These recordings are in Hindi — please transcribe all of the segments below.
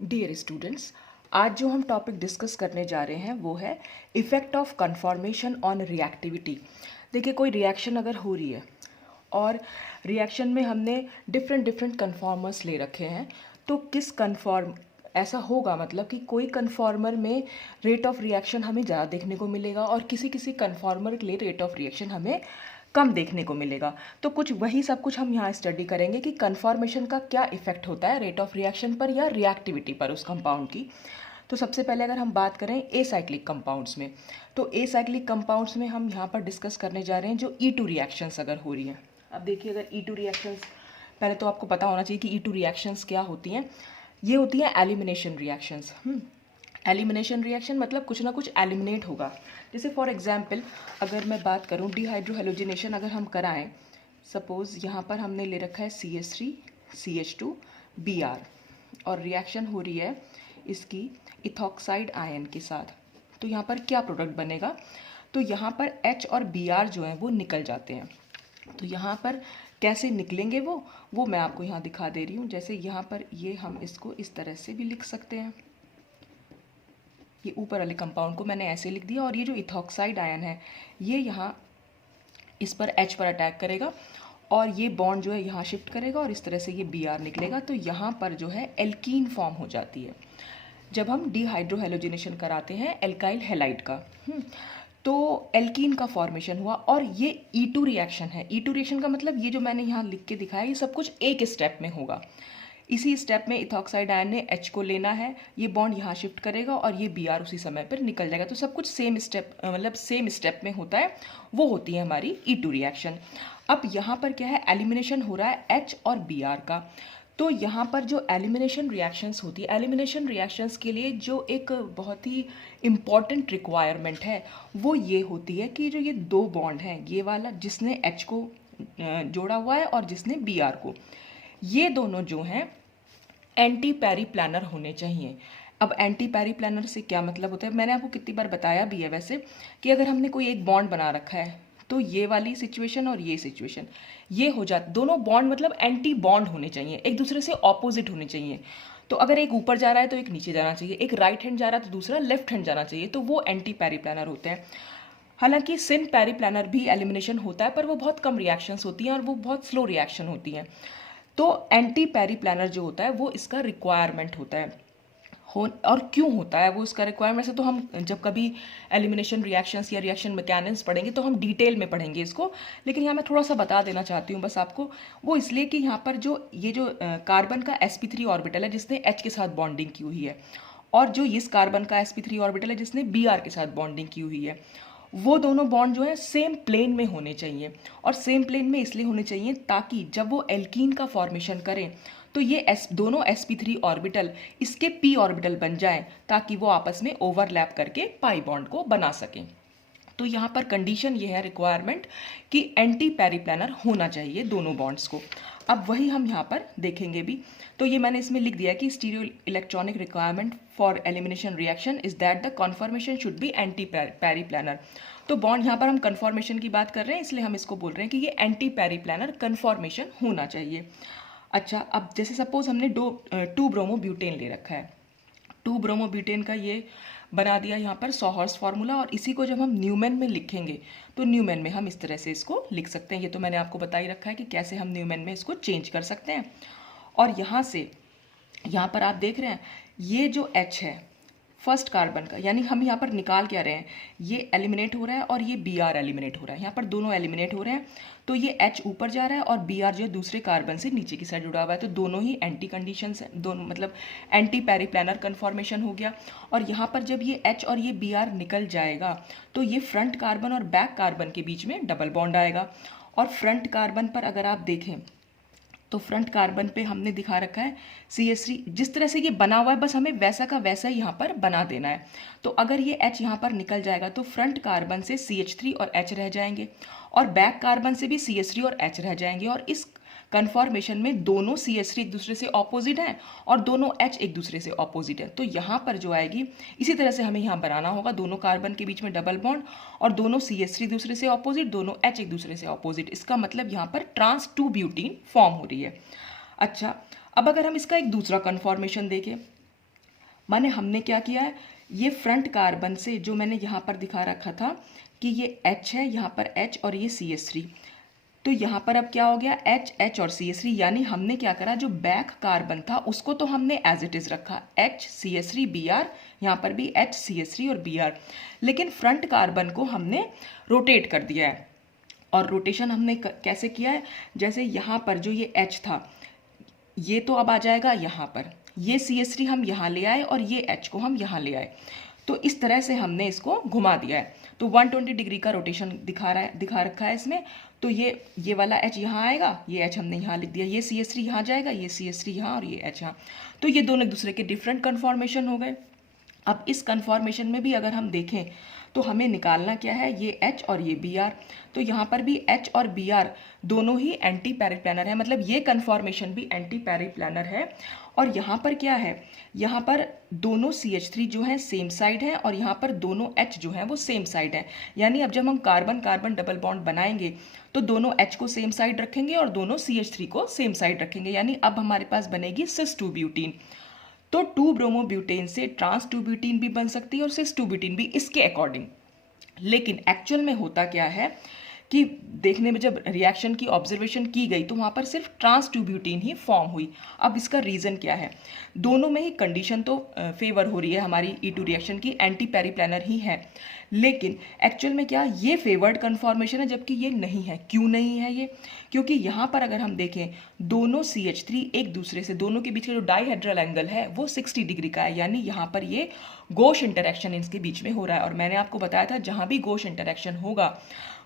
डियर स्टूडेंट्स, आज जो हम टॉपिक डिस्कस करने जा रहे हैं वो है effect of conformation on reactivity. देखिए, कोई रिएक्शन अगर हो रही है और रिएक्शन में हमने डिफरेंट डिफरेंट कन्फॉर्मर्स ले रखे हैं, तो किस कन्फॉर्म ऐसा होगा, मतलब कि कोई कन्फॉर्मर में रेट ऑफ रिएक्शन हमें ज़्यादा देखने को मिलेगा और किसी किसी कन्फॉर्मर के लिए रेट ऑफ रिएक्शन हमें कम देखने को मिलेगा। तो कुछ वही सब कुछ हम यहाँ स्टडी करेंगे कि कन्फॉर्मेशन का क्या इफेक्ट होता है रेट ऑफ रिएक्शन पर या रिएक्टिविटी पर उस कंपाउंड की। तो सबसे पहले अगर हम बात करें एसाइक्लिक कंपाउंड्स में, तो एसाइक्लिक कंपाउंड्स में हम यहाँ पर डिस्कस करने जा रहे हैं जो E2 रिएक्शंस अगर हो रही हैं। अब देखिए, अगर E2 रिएक्शंस, पहले तो आपको पता होना चाहिए कि E2 रिएक्शंस क्या होती हैं। ये होती हैं एलिमिनेशन रिएक्शंस। एलिमिनेशन रिएक्शन मतलब कुछ ना कुछ एलिमिनेट होगा। जैसे फॉर एग्जांपल अगर मैं बात करूं डिहाइड्रोहेलोजिनेशन अगर हम कराएं, सपोज़ यहाँ पर हमने ले रखा है CH3 CH2 Br और रिएक्शन हो रही है इसकी इथॉक्साइड आयन के साथ, तो यहाँ पर क्या प्रोडक्ट बनेगा? तो यहाँ पर H और Br जो हैं वो निकल जाते हैं। तो यहाँ पर कैसे निकलेंगे वो मैं आपको यहाँ दिखा दे रही हूँ। जैसे यहाँ पर ये हम इसको इस तरह से भी लिख सकते हैं, ये ऊपर वाले कंपाउंड को मैंने ऐसे लिख दिया और ये जो इथॉक्साइड आयन है ये यहाँ इस पर H पर अटैक करेगा और ये बॉन्ड जो है यहाँ शिफ्ट करेगा और इस तरह से ये Br निकलेगा। तो यहाँ पर जो है एल्कीन फॉर्म हो जाती है जब हम डिहाइड्रोहेलोजिनेशन कराते हैं एल्काइल हैलाइड का। तो एल्कीन का फॉर्मेशन हुआ और ये E2 रिएक्शन है। E2 रिएक्शन का मतलब ये जो मैंने यहाँ लिख के दिखाया ये सब कुछ एक स्टेप में होगा। इसी स्टेप में इथॉक्साइड आयन ने H को लेना है, ये बॉन्ड यहाँ शिफ्ट करेगा और ये Br उसी समय पर निकल जाएगा। तो सब कुछ सेम स्टेप, मतलब सेम स्टेप में होता है, वो होती है हमारी E2 रिएक्शन। अब यहाँ पर क्या है, एलिमिनेशन हो रहा है H और Br का। तो यहाँ पर जो एलिमिनेशन रिएक्शंस होती है, एलिमिनेशन रिएक्शंस के लिए जो एक बहुत ही इम्पॉर्टेंट रिक्वायरमेंट है वो ये होती है कि जो ये दो बॉन्ड हैं, ये वाला जिसने H को जोड़ा हुआ है और जिसने Br को, ये दोनों जो हैं एंटी पेरीप्लानर होने चाहिए। अब एंटी पेरीप्लानर से क्या मतलब होता है, मैंने आपको कितनी बार बताया भी है वैसे, कि अगर हमने कोई एक बॉन्ड बना रखा है तो ये वाली सिचुएशन और ये सिचुएशन ये हो जाती, दोनों बॉन्ड मतलब एंटी बॉन्ड होने चाहिए, एक दूसरे से ऑपोजिट होने चाहिए। तो अगर एक ऊपर जा रहा है तो एक नीचे जाना चाहिए, एक राइट हैंड जा रहा है तो दूसरा लेफ्ट हैंड जाना चाहिए, तो वो एंटी पेरीप्लानर होते हैं। हालांकि सिन पेरीप्लानर भी एलिमिनेशन होता है पर वो बहुत कम रिएक्शंस होती हैं और वो बहुत स्लो रिएक्शन होती हैं। तो एंटी पेरीप्लानर जो होता है वो इसका रिक्वायरमेंट होता है। हो और क्यों होता है वो इसका रिक्वायरमेंट, से तो हम जब कभी एलिमिनेशन रिएक्शंस या रिएक्शन मैकेनिज्म पढ़ेंगे तो हम डिटेल में पढ़ेंगे इसको, लेकिन यहाँ मैं थोड़ा सा बता देना चाहती हूँ बस आपको। वो इसलिए कि यहाँ पर जो ये जो कार्बन का sp3 ऑर्बिटल है जिसने H के साथ बॉन्डिंग की हुई है, और जो इस कार्बन का sp3 ऑर्बिटल है जिसने Br के साथ बॉन्डिंग की हुई है, वो दोनों बॉन्ड जो है सेम प्लेन में होने चाहिए। और सेम प्लेन में इसलिए होने चाहिए ताकि जब वो एल्कीन का फॉर्मेशन करें तो ये दोनों sp3 ऑर्बिटल इसके p ऑर्बिटल बन जाएं, ताकि वो आपस में ओवरलैप करके पाई बॉन्ड को बना सकें। तो यहाँ पर कंडीशन ये है, रिक्वायरमेंट, कि एंटी पेरीप्लानर होना चाहिए दोनों बॉन्ड्स को। अब वही हम यहाँ पर देखेंगे भी। तो ये मैंने इसमें लिख दिया कि stereo electronic requirement for elimination reaction is that the conformation should be anti periplanar. तो बॉन्ड, यहाँ पर हम कन्फॉर्मेशन की बात कर रहे हैं इसलिए हम इसको बोल रहे हैं कि ये एंटी पेरीप्लानर कन्फॉर्मेशन होना चाहिए। अच्छा, अब जैसे सपोज हमने 2 ब्रोमोब्यूटेन ले रखा है, 2 ब्रोमोब्यूटेन का ये बना दिया यहाँ पर सॉहर्स फार्मूला, और इसी को जब हम न्यूमैन में लिखेंगे तो न्यूमैन में हम इस तरह से इसको लिख सकते हैं। ये तो मैंने आपको बता ही रखा है कि कैसे हम न्यूमैन में इसको चेंज कर सकते हैं। और यहाँ से यहाँ पर आप देख रहे हैं ये जो H है फर्स्ट कार्बन का, यानी हम यहाँ पर निकाल क्या रहे हैं, ये एलिमिनेट हो रहा है और ये Br एलिमिनेट हो रहा है, यहाँ पर दोनों एलिमिनेट हो रहे हैं। तो ये H ऊपर जा रहा है और Br जो है दूसरे कार्बन से नीचे की साइड जुड़ा हुआ है, तो दोनों ही एंटी कंडीशंस हैं, दोनों मतलब एंटी पेरीप्लानर कन्फॉर्मेशन हो गया। और यहाँ पर जब ये H और ये Br निकल जाएगा तो ये फ्रंट कार्बन और बैक कार्बन के बीच में डबल बॉन्ड आएगा। और फ्रंट कार्बन पर अगर आप देखें तो फ्रंट कार्बन पे हमने दिखा रखा है CH3, जिस तरह से ये बना हुआ है बस हमें वैसा का वैसा ही यहाँ पर बना देना है। तो अगर ये H यहाँ पर निकल जाएगा तो फ्रंट कार्बन से CH3 और H रह जाएंगे और बैक कार्बन से भी CH3 और H रह जाएंगे। और इस कन्फॉर्मेशन में दोनों CH3 एक दूसरे से ऑपोजिट हैं और दोनों H एक दूसरे से ऑपोजिट है। तो यहाँ पर जो आएगी, इसी तरह से हमें यहाँ बनाना होगा दोनों कार्बन के बीच में डबल बॉन्ड और दोनों CH3 दूसरे से ऑपोजिट, दोनों H एक दूसरे से ऑपोजिट। इसका मतलब यहाँ पर ट्रांस 2 ब्यूटीन फॉर्म हो रही है। अच्छा, अब अगर हम इसका एक दूसरा कन्फॉर्मेशन देखें, माने हमने क्या किया है, ये फ्रंट कार्बन से जो मैंने यहाँ पर दिखा रखा था कि ये H है, यहाँ पर H और ये CH3, तो यहाँ पर अब क्या हो गया, H H और CH3, यानी हमने क्या करा, जो बैक कार्बन था उसको तो हमने एज इट इज रखा H CH3 Br, यहाँ पर भी H CH3 और Br, लेकिन फ्रंट कार्बन को हमने रोटेट कर दिया है। और रोटेशन हमने कैसे किया है, जैसे यहाँ पर जो ये H था ये तो अब आ जाएगा यहाँ पर, ये CH3 हम यहाँ ले आए और ये H को हम यहाँ ले आए, तो इस तरह से हमने इसको घुमा दिया है। तो 120 डिग्री का रोटेशन दिखा रखा है इसमें। तो ये वाला H यहाँ आएगा, ये H हमने यहाँ लिख दिया, ये CH3 यहाँ जाएगा, ये CH3 यहाँ और ये H यहाँ, तो ये दोनों एक दूसरे के डिफरेंट कन्फॉर्मेशन हो गए। अब इस कन्फॉर्मेशन में भी अगर हम देखें तो हमें निकालना क्या है, ये H और ये Br, तो यहाँ पर भी H और Br दोनों ही एंटी पैरिप्लानर है, मतलब ये कन्फॉर्मेशन भी एंटी पैरिप्लानर है। और यहाँ पर क्या है, यहाँ पर दोनों CH3 जो है सेम साइड है और यहाँ पर दोनों H जो है वो सेम साइड है, यानी अब जब हम कार्बन कार्बन डबल बॉन्ड बनाएंगे तो दोनों H को सेम साइड रखेंगे और दोनों CH3 को सेम साइड रखेंगे, यानी अब हमारे पास बनेगी सिस 2 ब्यूटीन। तो 2 ब्रोमोब्यूटेन से ट्रांस 2 ब्यूटीन भी बन सकती है और सिस 2 ब्यूटीन भी इसके अकॉर्डिंग। लेकिन एक्चुअल में होता क्या है कि देखने में जब रिएक्शन की ऑब्जर्वेशन की गई तो वहाँ पर सिर्फ ट्रांस 2 ब्यूटीन ही फॉर्म हुई। अब इसका रीज़न क्या है, दोनों में ही कंडीशन तो फेवर हो रही है हमारी E2 रिएक्शन की, एंटी पेरिप्लानर ही है, लेकिन एक्चुअल में क्या ये फेवर्ड कन्फॉर्मेशन है जबकि ये नहीं है। क्यों नहीं है ये, क्योंकि यहाँ पर अगर हम देखें दोनों CH3 एक दूसरे से, दोनों के बीच का जो डाइहेड्रल एंगल है वो 60 डिग्री का है, यानी यहाँ पर ये गोश इंटरेक्शन इनके बीच में हो रहा है। और मैंने आपको बताया था जहाँ भी गोश इंटरेक्शन होगा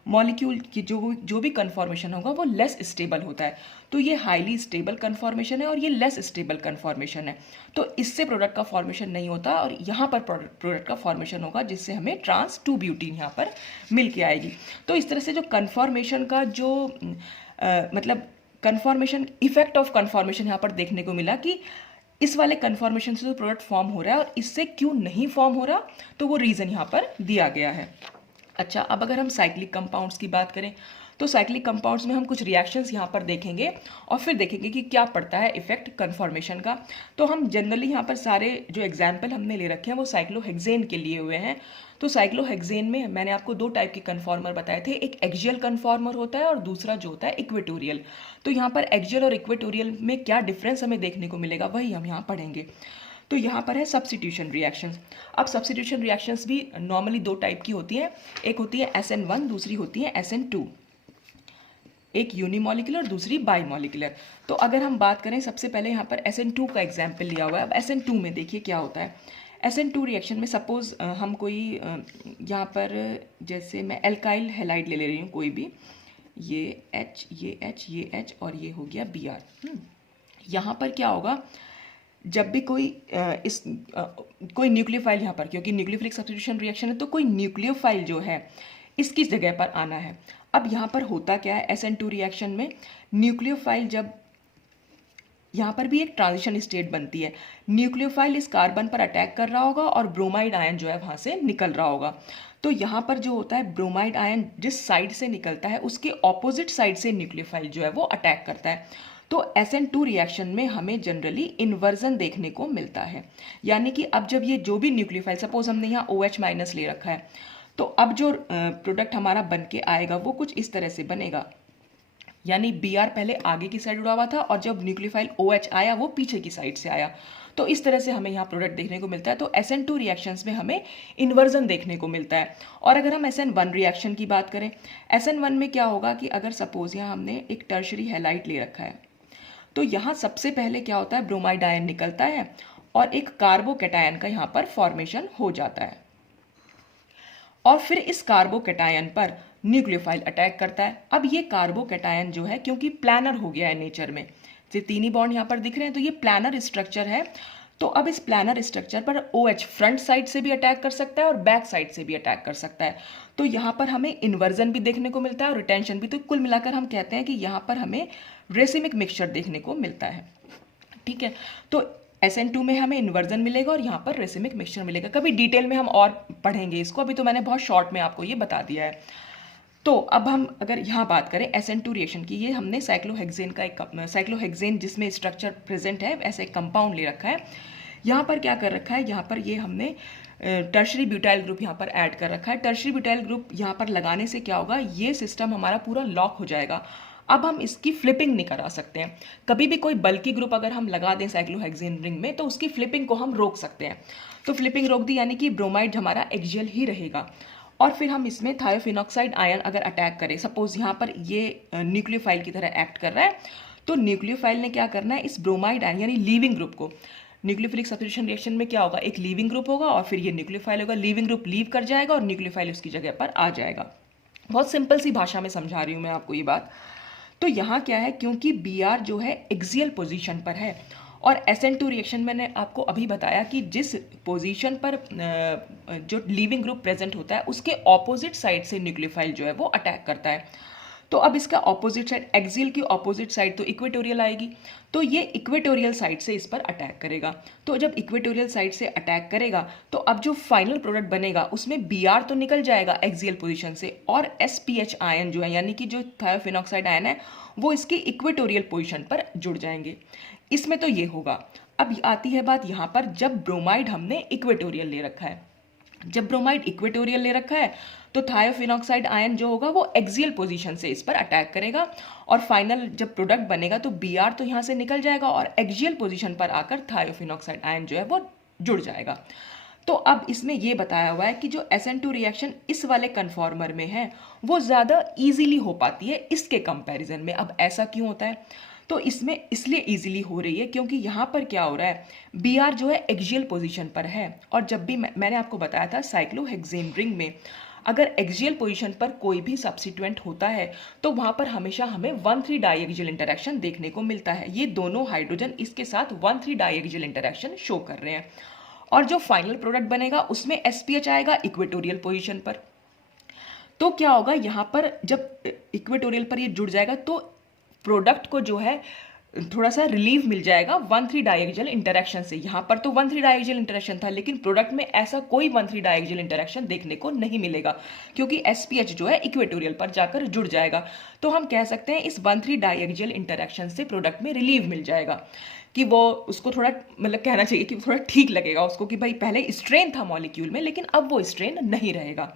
मॉलिक्यूल की जो भी कन्फॉर्मेशन होगा वो लेस स्टेबल होता है, तो ये हाईली स्टेबल कन्फॉर्मेशन है और ये लेस स्टेबल कन्फॉर्मेशन है, तो इससे प्रोडक्ट का फॉर्मेशन नहीं होता और यहाँ पर प्रोडक्ट का फॉर्मेशन होगा जिससे हमें ट्रांस 2 ब्यूटीन यहाँ पर मिल के आएगी। तो इस तरह से जो कन्फॉर्मेशन का जो मतलब कन्फॉर्मेशन, इफेक्ट ऑफ कन्फॉर्मेशन यहाँ पर देखने को मिला कि इस वाले कन्फॉर्मेशन से जो प्रोडक्ट फॉर्म हो रहा है और इससे क्यों नहीं फॉर्म हो रहा, तो वो रीज़न यहाँ पर दिया गया है। अच्छा, अब अगर हम साइक्लिक कंपाउंड्स की बात करें तो साइक्लिक कंपाउंड्स में हम कुछ रिएक्शंस यहाँ पर देखेंगे और फिर देखेंगे कि क्या पड़ता है इफेक्ट कन्फॉर्मेशन का। तो हम जनरली यहाँ पर सारे जो एग्जाम्पल हमने ले रखे हैं वो साइक्लोहेक्सेन के लिए हुए हैं। तो साइक्लोहेक्सेन में मैंने आपको 2 टाइप के कन्फॉर्मर बताए थे, एक एक्सियल कन्फॉर्मर होता है और दूसरा जो होता है इक्वेटोरियल। तो यहाँ पर एक्सियल और इक्वेटोरियल में क्या डिफरेंस हमें देखने को मिलेगा वही हम यहाँ पढ़ेंगे। तो यहाँ पर है सब्स्टिट्यूशन रिएक्शंस। अब सब्स्टिट्यूशन रिएक्शंस भी नॉर्मली 2 टाइप की होती हैं, एक होती है SN1, दूसरी होती है SN2, एक यूनिमॉलिकुलर दूसरी बाईमॉलिकुलर। तो अगर हम बात करें सबसे पहले यहाँ पर SN2 का एग्जाम्पल लिया हुआ है। अब SN2 में देखिए क्या होता है। SN2 रिएक्शन में सपोज हम कोई यहाँ पर जैसे मैं एल्काइल हैलाइड ले रही हूँ कोई भी, ये H ये H ये H और ये हो गया Br। यहाँ पर क्या होगा, जब भी कोई कोई न्यूक्लियोफाइल यहाँ पर, क्योंकि न्यूक्लियोफिलिक सब्स्टिट्यूशन रिएक्शन है तो कोई न्यूक्लियोफाइल जो है इसकी जगह पर आना है। अब यहाँ पर होता क्या है, SN2 रिएक्शन में न्यूक्लियोफाइल जब यहाँ पर भी एक ट्रांजिशन स्टेट बनती है, न्यूक्लियोफाइल इस कार्बन पर अटैक कर रहा होगा और ब्रोमाइड आयन जो है वहाँ से निकल रहा होगा। तो यहाँ पर जो होता है ब्रोमाइड आयन जिस साइड से निकलता है उसके ऑपोजिट साइड से न्यूक्लियोफाइल जो है वो अटैक करता है। तो SN2 रिएक्शन में हमें जनरली इन्वर्जन देखने को मिलता है, यानी कि अब जब ये जो भी न्यूक्लियोफाइल, सपोज हमने यहाँ OH- ले रखा है, तो अब जो प्रोडक्ट हमारा बन के आएगा वो कुछ इस तरह से बनेगा, यानी Br पहले आगे की साइड उड़ा हुआ था और जब न्यूक्लियोफाइल OH आया वो पीछे की साइड से आया, तो इस तरह से हमें यहाँ प्रोडक्ट देखने को मिलता है। तो SN2 रिएक्शंस में हमें इन्वर्जन देखने को मिलता है। और अगर हम SN1 रिएक्शन की बात करें, SN1 में क्या होगा कि अगर सपोज यहाँ हमने एक टर्शरी हैलाइड ले रखा है, तो यहाँ सबसे पहले क्या होता है, ब्रोमाइड आयन निकलता है और एक कार्बोकैटायन का यहाँ पर फॉर्मेशन हो जाता है और फिर इस कार्बोकैटायन पर न्यूक्लियोफाइल अटैक करता है। अब ये कार्बोकैटायन जो है क्योंकि प्लानर हो गया है नेचर में, जो 3 ही बॉन्ड यहाँ पर दिख रहे हैं, तो ये प्लानर स्ट्रक्चर है। तो अब इस प्लानर स्ट्रक्चर पर OH फ्रंट साइड से भी अटैक कर सकता है और बैक साइड से भी अटैक कर सकता है। तो यहाँ पर हमें इन्वर्जन भी देखने को मिलता है और रिटेंशन भी। तो कुल मिलाकर हम कहते हैं कि यहाँ पर हमें रेसिमिक मिक्सचर देखने को मिलता है। ठीक है, तो SN2 में हमें इन्वर्जन मिलेगा और यहाँ पर रेसिमिक मिक्सचर मिलेगा। कभी डिटेल में हम और पढ़ेंगे इसको, अभी तो मैंने बहुत शॉर्ट में आपको ये बता दिया है। तो अब हम अगर यहाँ बात करें SN2 रिएक्शन की, ये हमने साइक्लोहेक्सेन का एक साइक्लोहेक्सेन जिसमें स्ट्रक्चर प्रेजेंट है ऐसे एक कंपाउंड ले रखा है। यहाँ पर क्या कर रखा है, यहाँ पर ये हमने टर्शरी ब्यूटाइल ग्रुप यहाँ पर ऐड कर रखा है। टर्शरी ब्यूटाइल ग्रुप यहाँ पर लगाने से क्या होगा, ये सिस्टम हमारा पूरा लॉक हो जाएगा। अब हम इसकी फ्लिपिंग नहीं करा सकते हैं। कभी भी कोई बल्कि ग्रुप अगर हम लगा दें साइक्लोहेक्सेन रिंग में तो उसकी फ्लिपिंग को हम रोक सकते हैं। तो फ्लिपिंग रोक दी यानी कि ब्रोमाइड हमारा एक्सियल ही रहेगा। और फिर हम इसमें थायोफिनॉक्साइड आयन अगर अटैक करें, सपोज यहाँ पर ये न्यूक्लियोफाइल की तरह एक्ट कर रहा है, तो न्यूक्लियोफाइल ने क्या करना है, इस ब्रोमाइड आयन यानी लीविंग ग्रुप को, न्यूक्लियोफिलिक सब्स्टिट्यूशन रिएक्शन में क्या होगा, एक लीविंग ग्रुप होगा और फिर ये न्यूक्लियोफाइल होगा, लीविंग ग्रुप लीव कर जाएगा और न्यूक्लियोफाइल उसकी जगह पर आ जाएगा। बहुत सिंपल सी भाषा में समझा रही हूँ मैं आपको ये बात। तो यहाँ क्या है, क्योंकि Br जो है एक्सियल पोजीशन पर है और SN2 रिएक्शन मैंने आपको अभी बताया कि जिस पोजीशन पर जो लीविंग ग्रुप प्रेजेंट होता है उसके ऑपोजिट साइड से न्यूक्लियोफाइल जो है वो अटैक करता है। तो अब इसका ऑपोजिट साइड, एक्सियल की ऑपोजिट साइड तो इक्वेटोरियल आएगी, तो ये इक्वेटोरियल साइड से इस पर अटैक करेगा। तो जब इक्वेटोरियल साइड से अटैक करेगा तो अब जो फाइनल प्रोडक्ट बनेगा उसमें Br तो निकल जाएगा एक्सियल पोजीशन से और SPH आयन जो है यानी कि जो थायोफिनॉक्साइड आयन है वो इसकी इक्वेटोरियल पोजीशन पर जुड़ जाएंगे। इसमें तो ये होगा। अब आती है बात यहाँ पर, जब ब्रोमाइड हमने इक्वेटोरियल ले रखा है, जब ब्रोमाइड इक्वेटोरियल ले रखा है तो थायोफिनॉक्साइड आयन जो होगा वो एक्सियल पोजीशन से इस पर अटैक करेगा और फाइनल जब प्रोडक्ट बनेगा तो Br तो यहाँ से निकल जाएगा और एक्सियल पोजीशन पर आकर थायोफिनॉक्साइड आयन जो है वो जुड़ जाएगा। तो अब इसमें ये बताया हुआ है कि जो SN2 रिएक्शन इस वाले कन्फॉर्मर में है वो ज़्यादा ईजिली हो पाती है इसके कंपैरिजन में। अब ऐसा क्यों होता है, तो इसमें इसलिए इजीली हो रही है क्योंकि यहाँ पर क्या हो रहा है, Br जो है एक्सियल पोजीशन पर है और जब भी मैंने आपको बताया था साइक्लोहेक्सेन रिंग में अगर एक्सियल पोजीशन पर कोई भी सब्स्टिट्यूएंट होता है तो वहाँ पर हमेशा हमें 1,3 डाइएक्सियल इंटरेक्शन देखने को मिलता है। ये दोनों हाइड्रोजन इसके साथ 1,3 डाइएक्सियल इंटरेक्शन शो कर रहे हैं और जो फाइनल प्रोडक्ट बनेगा उसमें SPH आएगा इक्वेटोरियल पोजीशन पर। तो क्या होगा, यहाँ पर जब इक्वेटोरियल पर ये जुड़ जाएगा तो प्रोडक्ट को जो है थोड़ा सा रिलीफ मिल जाएगा 1,3 डाइएक्सियल इंटरेक्शन से। यहाँ पर तो 1,3 डाइएक्सियल इंटरेक्शन था लेकिन प्रोडक्ट में ऐसा कोई 1,3 डाइएक्सियल इंटरेक्शन देखने को नहीं मिलेगा क्योंकि SPH जो है इक्वेटोरियल पर जाकर जुड़ जाएगा। तो हम कह सकते हैं इस 1,3 डाइएक्सियल इंटरेक्शन से प्रोडक्ट में रिलीफ मिल जाएगा कि वो उसको थोड़ा मतलब कहना चाहिए कि थोड़ा ठीक लगेगा उसको कि भाई पहले स्ट्रेन था मॉलिक्यूल में लेकिन अब वो स्ट्रेन नहीं रहेगा।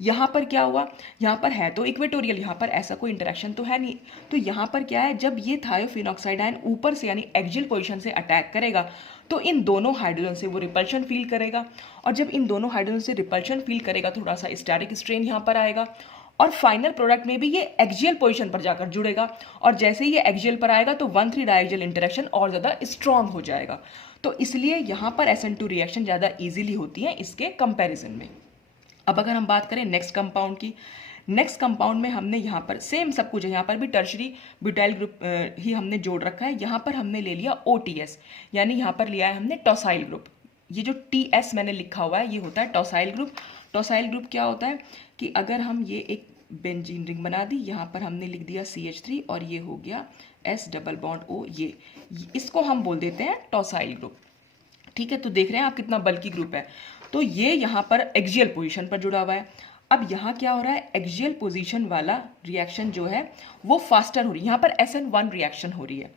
यहाँ पर क्या हुआ, यहाँ पर है तो इक्वेटोरियल, यहाँ पर ऐसा कोई इंटरेक्शन तो है नहीं। तो यहाँ पर क्या है, जब ये थायोफिनॉक्साइड आयन ऊपर से यानी एक्सियल पोजीशन से अटैक करेगा तो इन दोनों हाइड्रोजन से वो रिपल्शन फील करेगा और जब इन दोनों हाइड्रोजन से रिपल्शन फील करेगा थोड़ा सा स्टैटिक स्ट्रेन यहाँ पर आएगा और फाइनल प्रोडक्ट में भी ये एक्सियल पोजीशन पर जाकर जुड़ेगा और जैसे ही ये एक्सियल पर आएगा तो 1,3 डाइएक्सियल इंटरेक्शन और ज़्यादा स्ट्रॉन्ग हो जाएगा। तो इसलिए यहाँ पर SN2 रिएक्शन ज़्यादा ईजिली होती है इसके कंपेरिजन में। अब अगर हम बात करें नेक्स्ट कंपाउंड की, नेक्स्ट कंपाउंड में हमने यहाँ पर सेम सब कुछ है, यहाँ पर भी टर्शरी ब्यूटाइल ग्रुप ही हमने जोड़ रखा है। यहाँ पर हमने ले लिया OTS यानी यहाँ पर लिया है हमने टॉसाइल ग्रुप। ये जो TS मैंने लिखा हुआ है ये होता है टॉसाइल ग्रुप। टॉसाइल ग्रुप क्या होता है कि अगर हम ये एक बेंजीन रिंग बना दी, यहाँ पर हमने लिख दिया CH3 और ये हो गया S डबल बॉन्ड O, ये इसको हम बोल देते हैं टॉसाइल ग्रुप। ठीक है, तो देख रहे हैं आप कितना बल्कि ग्रुप है। तो ये यहाँ पर एक्सियल पोजीशन पर जुड़ा हुआ है। अब यहाँ क्या हो रहा है, एक्सियल पोजीशन वाला रिएक्शन जो है वो फास्टर हो रही है। यहाँ पर SN1 रिएक्शन हो रही है,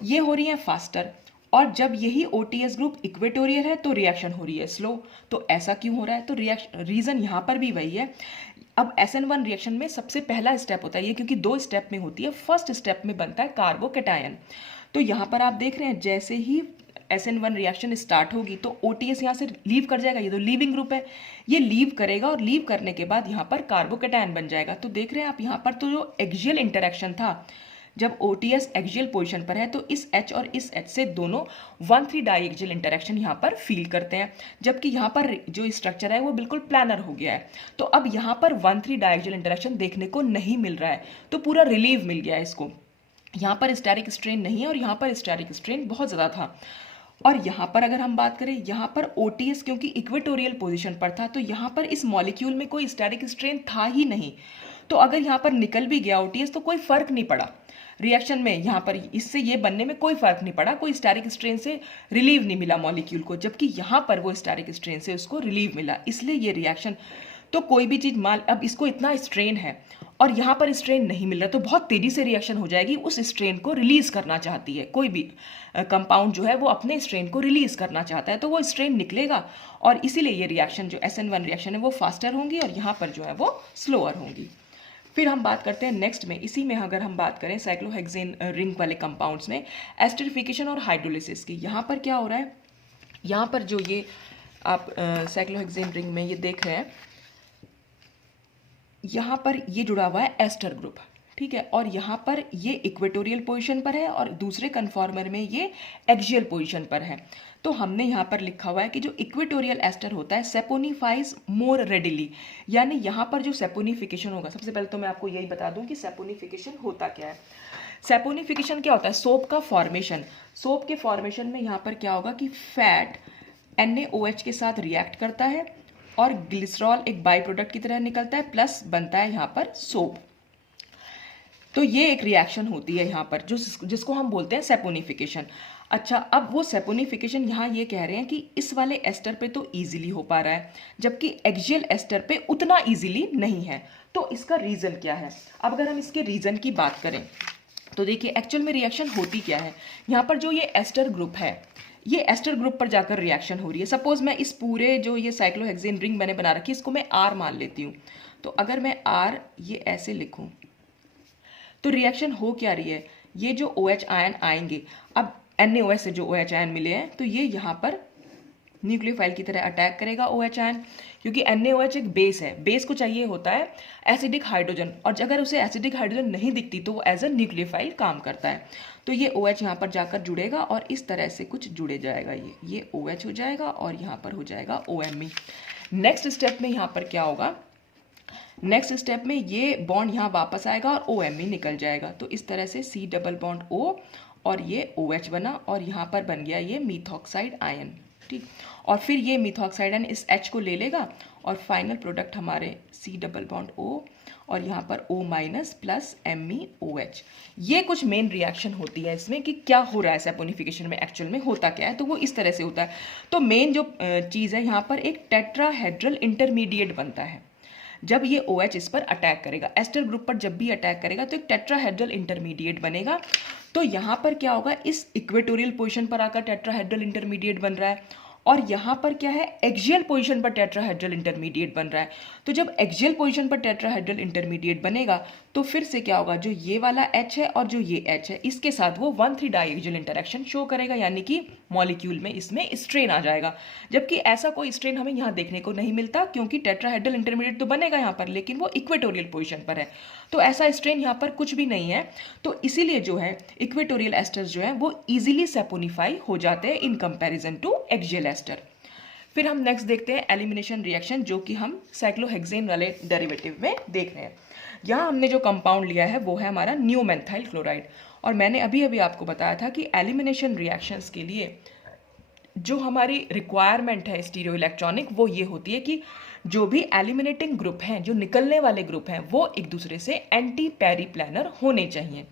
ये हो रही है फास्टर और जब यही OTS ग्रुप इक्वेटोरियल है तो रिएक्शन हो रही है स्लो। तो ऐसा क्यों हो रहा है, तो रीज़न यहाँ पर भी वही है। अब SN1 रिएक्शन में सबसे पहला स्टेप होता है ये, क्योंकि 2 स्टेप में होती है, फर्स्ट स्टेप में बनता है कार्बोकैटायन। तो यहाँ पर आप देख रहे हैं जैसे ही SN1 रिएक्शन स्टार्ट होगी तो OTS यहाँ से लीव कर जाएगा, ये तो लीविंग ग्रुप है, ये लीव करेगा और लीव करने के बाद यहाँ पर कार्बोकैटायन बन जाएगा। तो देख रहे हैं आप यहाँ पर तो जो एक्सियल इंटरेक्शन था, जब OTS एक्सियल पोजीशन पर है तो इस H और इस H से दोनों 1,3 डाइएक्सियल इंटरेक्शन यहाँ पर फील करते हैं, जबकि यहाँ पर जो स्ट्रक्चर है वो बिल्कुल प्लानर हो गया है। तो अब यहाँ पर 1,3 डाइएक्सियल इंटरेक्शन देखने को नहीं मिल रहा है, तो पूरा रिलीव मिल गया है इसको। यहाँ पर स्टैटिक स्ट्रेन नहीं है और यहाँ पर स्टैटिक स्ट्रेन बहुत ज़्यादा था। और यहाँ पर अगर हम बात करें, यहाँ पर OTS क्योंकि इक्वेटोरियल पोजीशन पर था तो यहाँ पर इस मॉलिक्यूल में कोई स्टैटिक स्ट्रेन था ही नहीं। तो अगर यहाँ पर निकल भी गया OTS तो कोई फर्क नहीं पड़ा रिएक्शन में, यहाँ पर इससे ये बनने में कोई फर्क नहीं पड़ा, कोई स्टैटिक स्ट्रेन से रिलीव नहीं मिला मॉलिक्यूल को, जबकि यहाँ पर वो स्टैटिक स्ट्रेन से उसको रिलीव मिला। इसलिए ये रिएक्शन तो कोई भी चीज़ अब इसको इतना स्ट्रेन है और यहाँ पर स्ट्रेन नहीं मिल रहा, तो बहुत तेज़ी से रिएक्शन हो जाएगी, उस स्ट्रेन को रिलीज़ करना चाहती है। कोई भी कंपाउंड जो है वो अपने स्ट्रेन को रिलीज़ करना चाहता है, तो वो स्ट्रेन निकलेगा और इसीलिए ये रिएक्शन जो SN1 रिएक्शन है वो फास्टर होंगी और यहाँ पर जो है वो स्लोअर होंगी। फिर हम बात करते हैं नेक्स्ट में, इसी में अगर हम बात करें साइक्लोहेक्सेन रिंग वाले कंपाउंड्स में एस्टरिफिकेशन और हाइड्रोलिसिस की, यहाँ पर क्या हो रहा है, यहाँ पर जो ये आप साइक्लोहेक्सेन रिंग में ये देख रहे हैं, यहाँ पर ये जुड़ा हुआ है एस्टर ग्रुप, ठीक है, और यहाँ पर ये इक्वेटोरियल पोजीशन पर है और दूसरे कन्फॉर्मर में ये एक्सियल पोजीशन पर है। तो हमने यहाँ पर लिखा हुआ है कि जो इक्वेटोरियल एस्टर होता है सेपोनिफाइज मोर रेडिली, यानी यहाँ पर जो सेपोनिफिकेशन होगा, सबसे पहले तो मैं आपको यही बता दूँ कि सेपोनिफिकेशन होता क्या है। सेपोनिफिकेशन क्या होता है, सोप का फॉर्मेशन। सोप के फॉर्मेशन में यहाँ पर क्या होगा कि फैट NaOH के साथ रिएक्ट करता है और ग्लिसरॉल एक बाई प्रोडक्ट की तरह निकलता है, प्लस बनता है यहाँ पर सोप। तो ये एक रिएक्शन होती है यहाँ पर जिसको हम बोलते हैं सेपोनिफिकेशन। अच्छा, अब वो सेपोनिफिकेशन यहाँ ये कह रहे हैं कि इस वाले एस्टर पे तो इजीली हो पा रहा है, जबकि एक्सियल एस्टर पे उतना इजीली नहीं है। तो इसका रीज़न क्या है? अब अगर हम इसके रीज़न की बात करें तो देखिए एक्चुअल में रिएक्शन होती क्या है। यहाँ पर जो ये एस्टर ग्रुप है, ये एस्टर ग्रुप पर जाकर रिएक्शन हो रही है। सपोज मैं इस पूरे जो ये साइक्लोहेक्सेन रिंग मैंने बना रखी है इसको मैं R मान लेती हूँ। तो अगर मैं R ये ऐसे लिखूँ तो रिएक्शन हो क्या रही है, ये जो OH आयन आएंगे, अब NaOH से जो OH आयन मिले हैं तो ये यहाँ पर न्यूक्लियोफाइल की तरह अटैक करेगा OH आयन, क्योंकि NaOH एक बेस है, बेस को चाहिए होता है एसिडिक हाइड्रोजन, और अगर उसे एसिडिक हाइड्रोजन नहीं दिखती तो वो एज अ न्यूक्लियोफाइल काम करता है। तो ये OH यहाँ पर जाकर जुड़ेगा और इस तरह से कुछ जुड़े जाएगा, ये OH हो जाएगा और यहाँ पर हो जाएगा OMe। नेक्स्ट स्टेप में यहाँ पर क्या होगा, नेक्स्ट स्टेप में ये बॉन्ड यहाँ वापस आएगा और OMe निकल जाएगा। तो इस तरह से C डबल बॉन्ड O और ये OH बना और यहाँ पर बन गया ये मिथॉक्साइड आयन, ठीक। और फिर ये मिथॉक्साइड आयन इस H को ले लेगा और फाइनल प्रोडक्ट हमारे C डबल बॉन्ड O और यहाँ पर O माइनस प्लस MeOH। ये कुछ मेन रिएक्शन होती है इसमें कि क्या हो रहा है सेपोनिफिकेशन में, एक्चुअल में होता क्या है, तो वो इस तरह से होता है। तो मेन जो चीज़ है यहाँ पर एक टेट्राहेड्रल इंटरमीडिएट बनता है। जब ये OH इस पर अटैक करेगा, एस्टर ग्रुप पर जब भी अटैक करेगा तो एक टेट्राहेड्रल इंटरमीडिएट बनेगा। तो यहाँ पर क्या होगा, इस इक्वेटोरियल पोजीशन पर आकर टेट्राहेड्रल इंटरमीडिएट बन रहा है और यहाँ पर क्या है, एक्सियल पोजीशन पर टेट्राहेड्रल इंटरमीडिएट बन रहा है। तो जब एक्सियल पोजीशन पर टेट्राहेड्रल इंटरमीडिएट बनेगा तो फिर से क्या होगा, जो ये वाला H है और जो ये H है इसके साथ वो 1,3 डाइएक्सियल इंटरेक्शन शो करेगा, यानी कि मॉलिक्यूल में इसमें स्ट्रेन आ जाएगा। जबकि ऐसा कोई स्ट्रेन हमें यहाँ देखने को नहीं मिलता, क्योंकि टेट्राहेड्रल इंटरमीडिएट तो बनेगा यहाँ पर लेकिन वो इक्वेटोरियल पोजीशन पर है, तो ऐसा स्ट्रेन यहाँ पर कुछ भी नहीं है। तो इसीलिए जो है इक्वेटोरियल एस्टर्स जो है वो इजीली सेपोनिफाई हो जाते हैं in comparison to axial ester. फिर हम नेक्स्ट देखते हैं एलिमिनेशन रिएक्शन, जो कि हम साइक्लोहेक्सेन वाले डेरिवेटिव में देख रहे हैं। यहाँ हमने जो कंपाउंड लिया है वो है हमारा न्यू मेंथाइल क्लोराइड, और मैंने अभी अभी आपको बताया था कि एलिमिनेशन रिएक्शंस के लिए जो हमारी रिक्वायरमेंट है स्टीरियो इलेक्ट्रॉनिक वो ये होती है कि जो भी एलिमिनेटिंग ग्रुप हैं, जो निकलने वाले ग्रुप हैं, वो एक दूसरे से एंटी पेरीप्लानर होने चाहिए।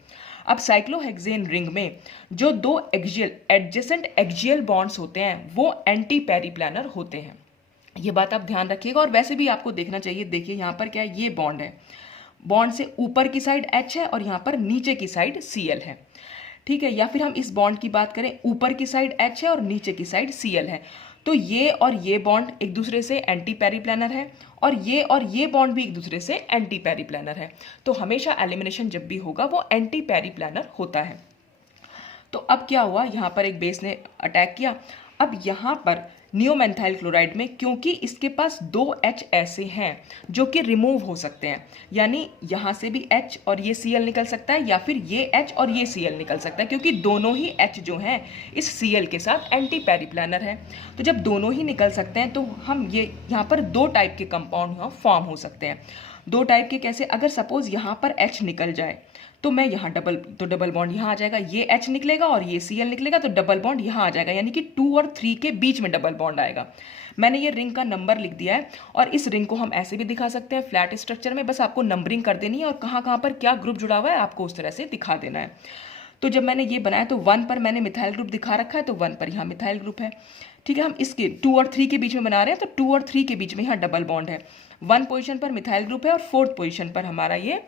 अब साइक्लोहेक्सेन रिंग में जो दो एक्सियल एडजेसेंट एक्सियल बॉन्ड्स होते हैं वो एंटी पेरीप्लानर होते हैं, ये बात आप ध्यान रखिएगा। और वैसे भी आपको देखना चाहिए, देखिए यहाँ पर क्या है, ये बॉन्ड है, बॉन्ड से ऊपर की साइड H है और यहाँ पर नीचे की साइड Cl है, ठीक है। या फिर हम इस बॉन्ड की बात करें, ऊपर की साइड H है और नीचे की साइड Cl है, तो ये और ये बॉन्ड एक दूसरे से एंटी पेरीप्लानर है और ये बॉन्ड भी एक दूसरे से एंटी पेरीप्लानर है। तो हमेशा एलिमिनेशन जब भी होगा वो एंटी पेरीप्लानर होता है। तो अब क्या हुआ, यहाँ पर एक बेस ने अटैक किया। अब यहाँ पर नियोमेंथाइल क्लोराइड में क्योंकि इसके पास दो H ऐसे हैं जो कि रिमूव हो सकते हैं, यानी यहाँ से भी H और ये Cl निकल सकता है या फिर ये H और ये Cl निकल सकता है, क्योंकि दोनों ही H जो हैं इस Cl के साथ एंटी पेरीप्लानर है। तो जब दोनों ही निकल सकते हैं तो हम ये यहाँ पर दो टाइप के कंपाउंड फॉर्म हो सकते हैं। दो टाइप के कैसे, अगर सपोज यहाँ पर H निकल जाए तो मैं यहाँ डबल बॉन्ड यहाँ आ जाएगा, ये H निकलेगा और ये Cl निकलेगा तो डबल बॉन्ड यहाँ आ जाएगा, यानी कि 2 और 3 के बीच में डबल बॉन्ड आएगा। मैंने ये रिंग का नंबर लिख दिया है और इस रिंग को हम ऐसे भी दिखा सकते हैं फ्लैट स्ट्रक्चर में, बस आपको नंबरिंग कर देनी है और कहाँ कहाँ पर क्या ग्रुप जुड़ा हुआ है आपको उस तरह से दिखा देना है। तो जब मैंने ये बनाया तो 1 पर मैंने मिथाइल ग्रुप दिखा रखा है, तो 1 पर यहाँ मिथाइल ग्रुप है, ठीक है। हम इसके 2 और 3 के बीच में बना रहे हैं तो 2 और 3 के बीच में यहाँ डबल बॉन्ड है। 1 पोजीशन पर मिथाइल ग्रुप है और 4th पोजीशन पर हमारा ये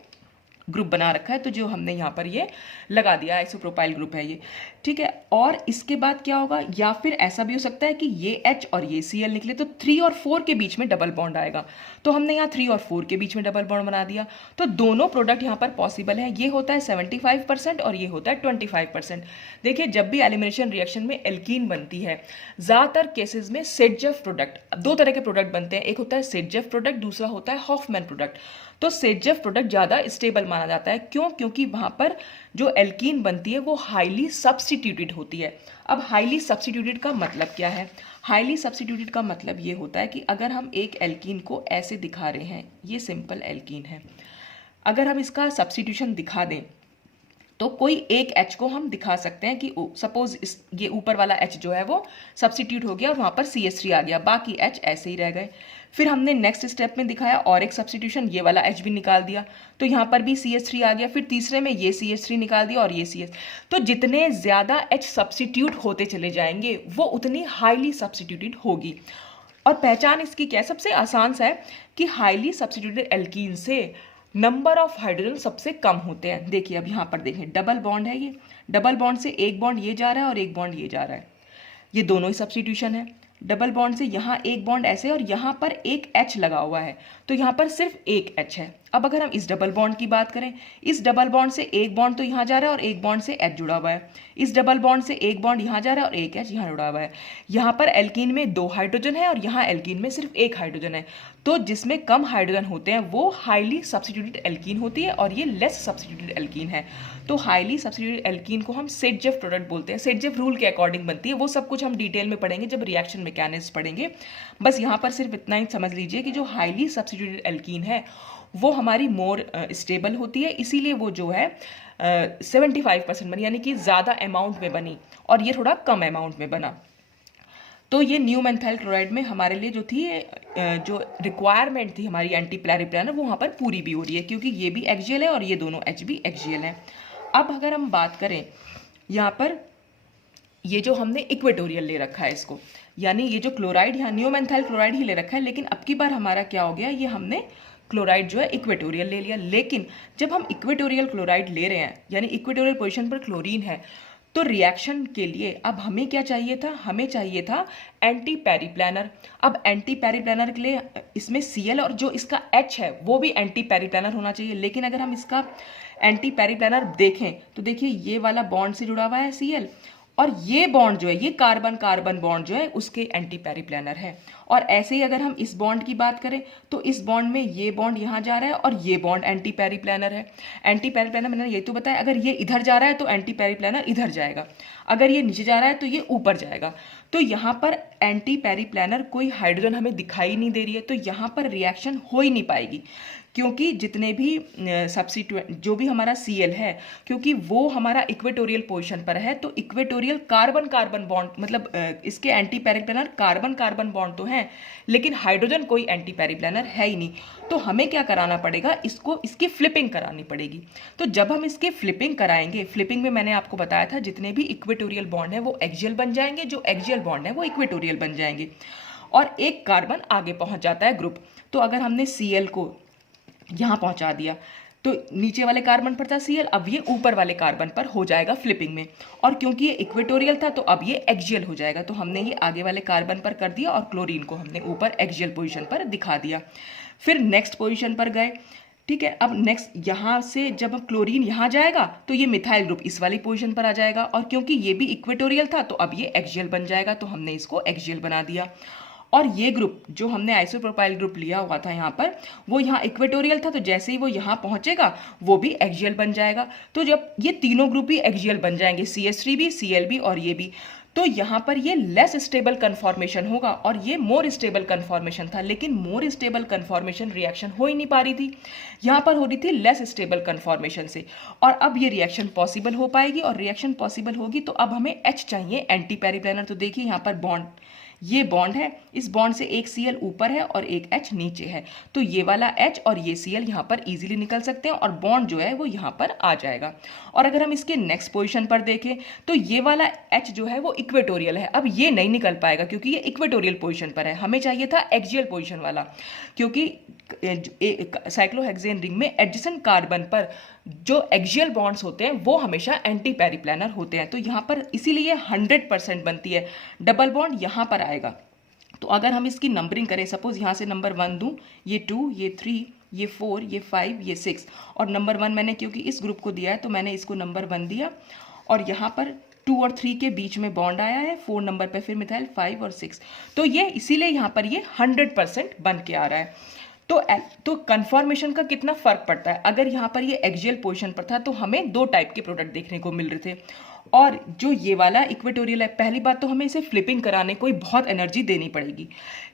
ग्रुप बना रखा है, तो जो हमने यहाँ पर ये लगा दिया आइसोप्रोपाइल ग्रुप है ये, ठीक है। और इसके बाद क्या होगा, या फिर ऐसा भी हो सकता है कि ये H और ये Cl निकले तो 3 और 4 के बीच में डबल बॉन्ड आएगा, तो हमने यहाँ 3 और 4 के बीच में डबल बॉन्ड बना दिया। तो दोनों प्रोडक्ट यहाँ पर पॉसिबल है, ये होता है 75% और ये होता है 25%। देखिए जब भी एलिमिनेशन रिएक्शन में एल्कीन बनती है, ज़्यादातर केसेस में सेटजेफ प्रोडक्ट, दो तरह के प्रोडक्ट बनते हैं, एक होता है सेटजेफ प्रोडक्ट, दूसरा होता है हॉफमैन प्रोडक्ट। तो सेटजेफ प्रोडक्ट ज़्यादा स्टेबल माना जाता है, क्यों? क्योंकि वहाँ पर जो एल्कीन बनती है वो हाईली सब्स्टिट्यूटेड होती है। अब हाईली सब्स्टिट्यूटेड का मतलब क्या है? हाईली सब्स्टिट्यूटेड का मतलब ये होता है कि अगर हम एक एल्कीन को ऐसे दिखा रहे हैं, ये सिंपल एल्कीन है, अगर हम इसका सब्स्टिट्यूशन दिखा दें तो कोई एक H को हम दिखा सकते हैं कि सपोज ये ऊपर वाला H जो है वो सब्स्टिट्यूट हो गया और वहाँ पर CH3 आ गया, बाकी H ऐसे ही रह गए। फिर हमने नेक्स्ट स्टेप में दिखाया और एक सब्स्टिट्यूशन, ये वाला H भी निकाल दिया तो यहाँ पर भी CH3 आ गया, फिर तीसरे में ये CH3 निकाल दिया और ये CH। तो जितने ज़्यादा H सब्स्टिट्यूट होते चले जाएंगे वो उतनी हाईली सब्स्टिट्यूटेड होगी। और पहचान इसकी क्या है? सबसे आसान सा है कि हाईली सब्स्टिट्यूटेड एल्कीन से नंबर ऑफ हाइड्रोजन सबसे कम होते हैं। देखिए अब यहाँ पर देखें, डबल बॉन्ड है, ये डबल बॉन्ड से एक बॉन्ड ये जा रहा है और एक बॉन्ड ये जा रहा है, ये दोनों ही सब्स्टिट्यूशन है। डबल बॉन्ड से यहाँ एक बॉन्ड ऐसे और यहाँ पर एक H लगा हुआ है, तो यहाँ पर सिर्फ एक H है। अब अगर हम इस डबल बॉन्ड की बात करें, इस डबल बॉन्ड से एक बॉन्ड तो यहाँ जा रहा है और एक बॉन्ड से H जुड़ा हुआ है, इस डबल बॉन्ड से एक बॉन्ड यहाँ जा रहा है और एक H यहाँ जुड़ा हुआ है। यहाँ पर एल्कीन में 2 हाइड्रोजन है और यहाँ एल्कीन में सिर्फ 1 हाइड्रोजन है। तो जिसमें कम हाइड्रोजन होते हैं वो हाईली सब्स्टिट्यूटेड एल्कीन होती है और ये लेस सब्स्टिट्यूटेड एल्कीन है। तो हाईली सब्स्टिट्यूटेड एल्कीन को हम सेटजेफ प्रोडक्ट बोलते हैं, सेटजेफ रूल के अकॉर्डिंग बनती है। वो सब कुछ हम डिटेल में पढ़ेंगे जब रिएक्शन मैकेनिज्म पढ़ेंगे। बस यहाँ पर सिर्फ इतना ही समझ लीजिए कि जो हाईली सब्स्टिट्यूटेड एल्कीन है वो हमारी मोर स्टेबल होती है, इसीलिए वो जो है 75% बनी, यानी कि ज़्यादा अमाउंट में बनी और ये थोड़ा कम अमाउंट में बना। तो ये न्यू मेंथाइल क्लोराइड में हमारे लिए जो थी जो रिक्वायरमेंट थी हमारी एंटी पेरिप्लानर, वो वहाँ पर पूरी भी हो रही है, क्योंकि ये भी एक्सियल है और ये दोनों H भी एक्सियल है। अब अगर हम बात करें यहाँ पर, ये जो हमने इक्वेटोरियल ले रखा है इसको, यानी ये जो क्लोराइड यहाँ न्यू मेंथाइल क्लोराइड ही ले रखा है, लेकिन अब की बार हमारा क्या हो गया, ये हमने क्लोराइड जो है इक्वेटोरियल ले लिया। लेकिन जब हम इक्वेटोरियल क्लोराइड ले रहे हैं, यानी इक्वेटोरियल पोजीशन पर क्लोरीन है, तो रिएक्शन के लिए अब हमें क्या चाहिए था? हमें चाहिए था एंटी पेरिप्लानर। अब एंटी पेरिप्लानर के लिए इसमें Cl और जो इसका H है वो भी एंटी पेरिप्लानर होना चाहिए। लेकिन अगर हम इसका एंटी पेरिप्लानर देखें तो देखिए ये वाला बॉन्ड से जुड़ा हुआ है Cl, और ये बॉन्ड जो है ये कार्बन कार्बन बॉन्ड जो है उसके एंटी पेरिप्लानर है। और ऐसे ही अगर हम इस बॉन्ड की बात करें तो इस बॉन्ड में ये बॉन्ड यहाँ जा रहा है और ये बॉन्ड एंटी पेरिप्लानर है। एंटी पेरिप्लानर मैंने ये तो बताया, अगर ये इधर जा रहा है तो एंटी पेरिप्लानर इधर जाएगा, अगर ये नीचे जा रहा है तो ये ऊपर जाएगा। तो यहाँ पर एंटी पेरिप्लानर कोई हाइड्रोजन हमें दिखाई नहीं दे रही है, तो यहाँ पर रिएक्शन हो ही नहीं पाएगी, क्योंकि जितने भी सब्स्टिट्यूएंट जो भी हमारा Cl है, क्योंकि वो हमारा इक्वेटोरियल पोजीशन पर है, तो इक्वेटोरियल कार्बन कार्बन बॉन्ड मतलब इसके एंटी पेरिप्लानर कार्बन कार्बन बॉन्ड तो हैं, लेकिन हाइड्रोजन कोई एंटी पेरिप्लानर है ही नहीं। तो हमें क्या कराना पड़ेगा, इसको इसकी फ्लिपिंग करानी पड़ेगी। तो जब हम इसकी फ्लिपिंग कराएंगे, फ्लिपिंग में मैंने आपको बताया था जितने भी इक्वेटोरियल बॉन्ड है वो एक्सियल बन जाएंगे, जो एक्सियल बॉन्ड है वो इक्वेटोरियल बन जाएंगे, और एक कार्बन आगे पहुंच जाता है ग्रुप। तो अगर हमने Cl को यहाँ पहुँचा दिया तो नीचे वाले कार्बन पर था Cl, अब ये ऊपर वाले कार्बन पर हो जाएगा फ्लिपिंग में, और क्योंकि ये इक्वेटोरियल था तो अब ये एक्सियल हो जाएगा। तो हमने ये आगे वाले कार्बन पर कर दिया और क्लोरीन को हमने ऊपर एक्सियल पोजीशन पर दिखा दिया। फिर नेक्स्ट पोजीशन पर गए, ठीक है। अब नेक्स्ट यहाँ से जब क्लोरीन यहाँ जाएगा तो ये मिथाइल ग्रुप इस वाली पोजीशन पर आ जाएगा, और क्योंकि ये भी इक्वेटोरियल था तो अब ये एक्सियल बन जाएगा, तो हमने इसको एक्सियल बना दिया। और ये ग्रुप जो हमने आइसोप्रोपाइल ग्रुप लिया हुआ था यहाँ पर, वो यहाँ इक्वेटोरियल था, तो जैसे ही वो यहाँ पहुँचेगा वो भी एक्सियल बन जाएगा। तो जब ये तीनों ग्रुप ही एक्सियल बन जाएंगे, CH3 भी, Cl भी और ये भी, तो यहाँ पर ये लेस स्टेबल कन्फॉर्मेशन होगा और ये मोर स्टेबल कन्फॉर्मेशन था। लेकिन मोर स्टेबल कन्फॉर्मेशन रिएक्शन हो ही नहीं पा रही थी, यहाँ पर हो रही थी लेस स्टेबल कन्फॉर्मेशन से। और अब ये रिएक्शन पॉसिबल हो पाएगी, और रिएक्शन पॉसिबल होगी तो अब हमें H चाहिए एंटी पेरिप्लानर। तो देखिए यहाँ पर बॉन्ड, ये बॉन्ड है, इस बॉन्ड से एक Cl ऊपर है और एक H नीचे है, तो ये वाला H और ये Cl यहाँ पर इजीली निकल सकते हैं और बॉन्ड जो है वो यहाँ पर आ जाएगा। और अगर हम इसके नेक्स्ट पोजीशन पर देखें तो ये वाला H जो है वो इक्वेटोरियल है, अब ये नहीं निकल पाएगा क्योंकि ये इक्वेटोरियल पोजीशन पर है, हमें चाहिए था एक्सियल पोजीशन वाला, क्योंकि साइक्लोहेक्सेन रिंग में एडजेसेंट कार्बन पर जो एक्सियल बॉन्ड्स होते हैं वो हमेशा एंटी पेरिप्लेनर होते हैं। तो यहाँ पर इसीलिए 100% बनती है। डबल बॉन्ड यहाँ पर आएगा। तो अगर हम इसकी नंबरिंग करें, सपोज यहाँ से नंबर 1 दूँ, ये 2, ये 3, ये 4, ये 5, ये 6, और नंबर 1 मैंने क्योंकि इस ग्रुप को दिया है तो मैंने इसको नंबर 1 दिया, और यहाँ पर 2 और 3 के बीच में बॉन्ड आया है, 4 नंबर पे फिर मिथाइल 5 और 6। तो ये इसीलिए यहाँ पर ये 100% बन के आ रहा है। तो कन्फॉर्मेशन का कितना फर्क पड़ता है। अगर यहाँ पर ये एक्सियल पोजीशन पर था तो हमें 2 टाइप के प्रोडक्ट देखने को मिल रहे थे, और जो ये वाला इक्वेटोरियल है, पहली बात तो हमें इसे फ्लिपिंग कराने को बहुत एनर्जी देनी पड़ेगी,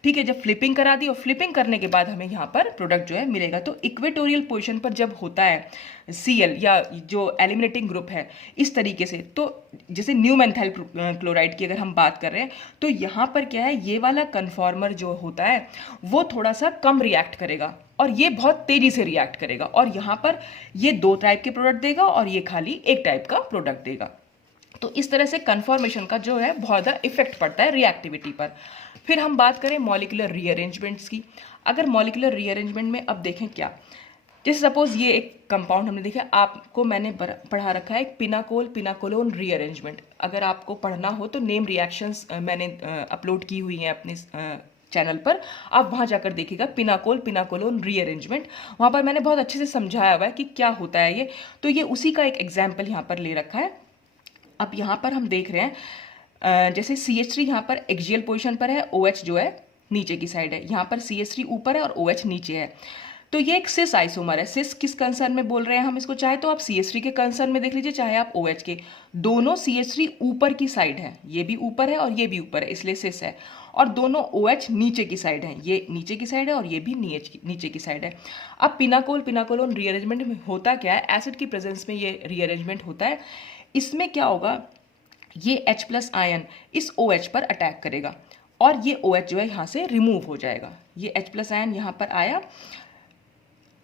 ठीक है। जब फ्लिपिंग करा दी और फ्लिपिंग करने के बाद हमें यहाँ पर प्रोडक्ट जो है मिलेगा। तो इक्वेटोरियल पोजीशन पर जब होता है Cl या जो एलिमिनेटिंग ग्रुप है इस तरीके से, तो जैसे न्यू मेथाइल क्लोराइड की अगर हम बात कर रहे हैं तो यहाँ पर क्या है, ये वाला कन्फॉर्मर जो होता है वो थोड़ा सा कम रिएक्ट करेगा और ये बहुत तेजी से रिएक्ट करेगा, और यहाँ पर ये 2 टाइप के प्रोडक्ट देगा और ये खाली 1 टाइप का प्रोडक्ट देगा। तो इस तरह से कन्फॉर्मेशन का जो है बहुत ज़्यादा इफेक्ट पड़ता है रिएक्टिविटी पर। फिर हम बात करें मॉलिक्यूलर रीअरेंजमेंट्स की। अगर मॉलिक्यूलर रीअरेंजमेंट में अब देखें क्या, जैसे सपोज ये एक कंपाउंड हमने देखा, आपको मैंने पढ़ा रखा है पिनाकोलोन रीअरेंजमेंट। अगर आपको पढ़ना हो तो नेम रिएक्शंस मैंने अपलोड की हुई हैं अपने चैनल पर, आप वहाँ जाकर देखिएगा पिनाकोलोन रीअरेंजमेंट। वहाँ पर मैंने बहुत अच्छे से समझाया हुआ है कि क्या होता है ये। तो ये उसी का एक एग्जाम्पल यहाँ पर ले रखा है। अब यहाँ पर हम देख रहे हैं जैसे CH3 यहाँ पर एक्सियल पोजीशन पर है, OH जो है नीचे की साइड है, यहाँ पर CH3 ऊपर है और OH नीचे है। तो ये एक सिस आइसोमर है। सिस किस कंसर्न में बोल रहे हैं हम इसको, चाहे तो आप CH3 के कंसर्न में देख लीजिए, चाहे आप OH के, दोनों CH3 ऊपर की साइड है, ये भी ऊपर है और ये भी ऊपर है, इसलिए सिस है। और दोनों OH नीचे की साइड है, ये नीचे की साइड है और ये भी नीचे की साइड है। अब पिनाकोलोन रीअरेंजमेंट में होता क्या है, एसिड की प्रेजेंस में ये रीअरेंजमेंट होता है। इसमें क्या होगा, ये H+ आयन इस OH पर अटैक करेगा और ये OH जो है यहाँ से रिमूव हो जाएगा। ये H+ आयन यहाँ पर आया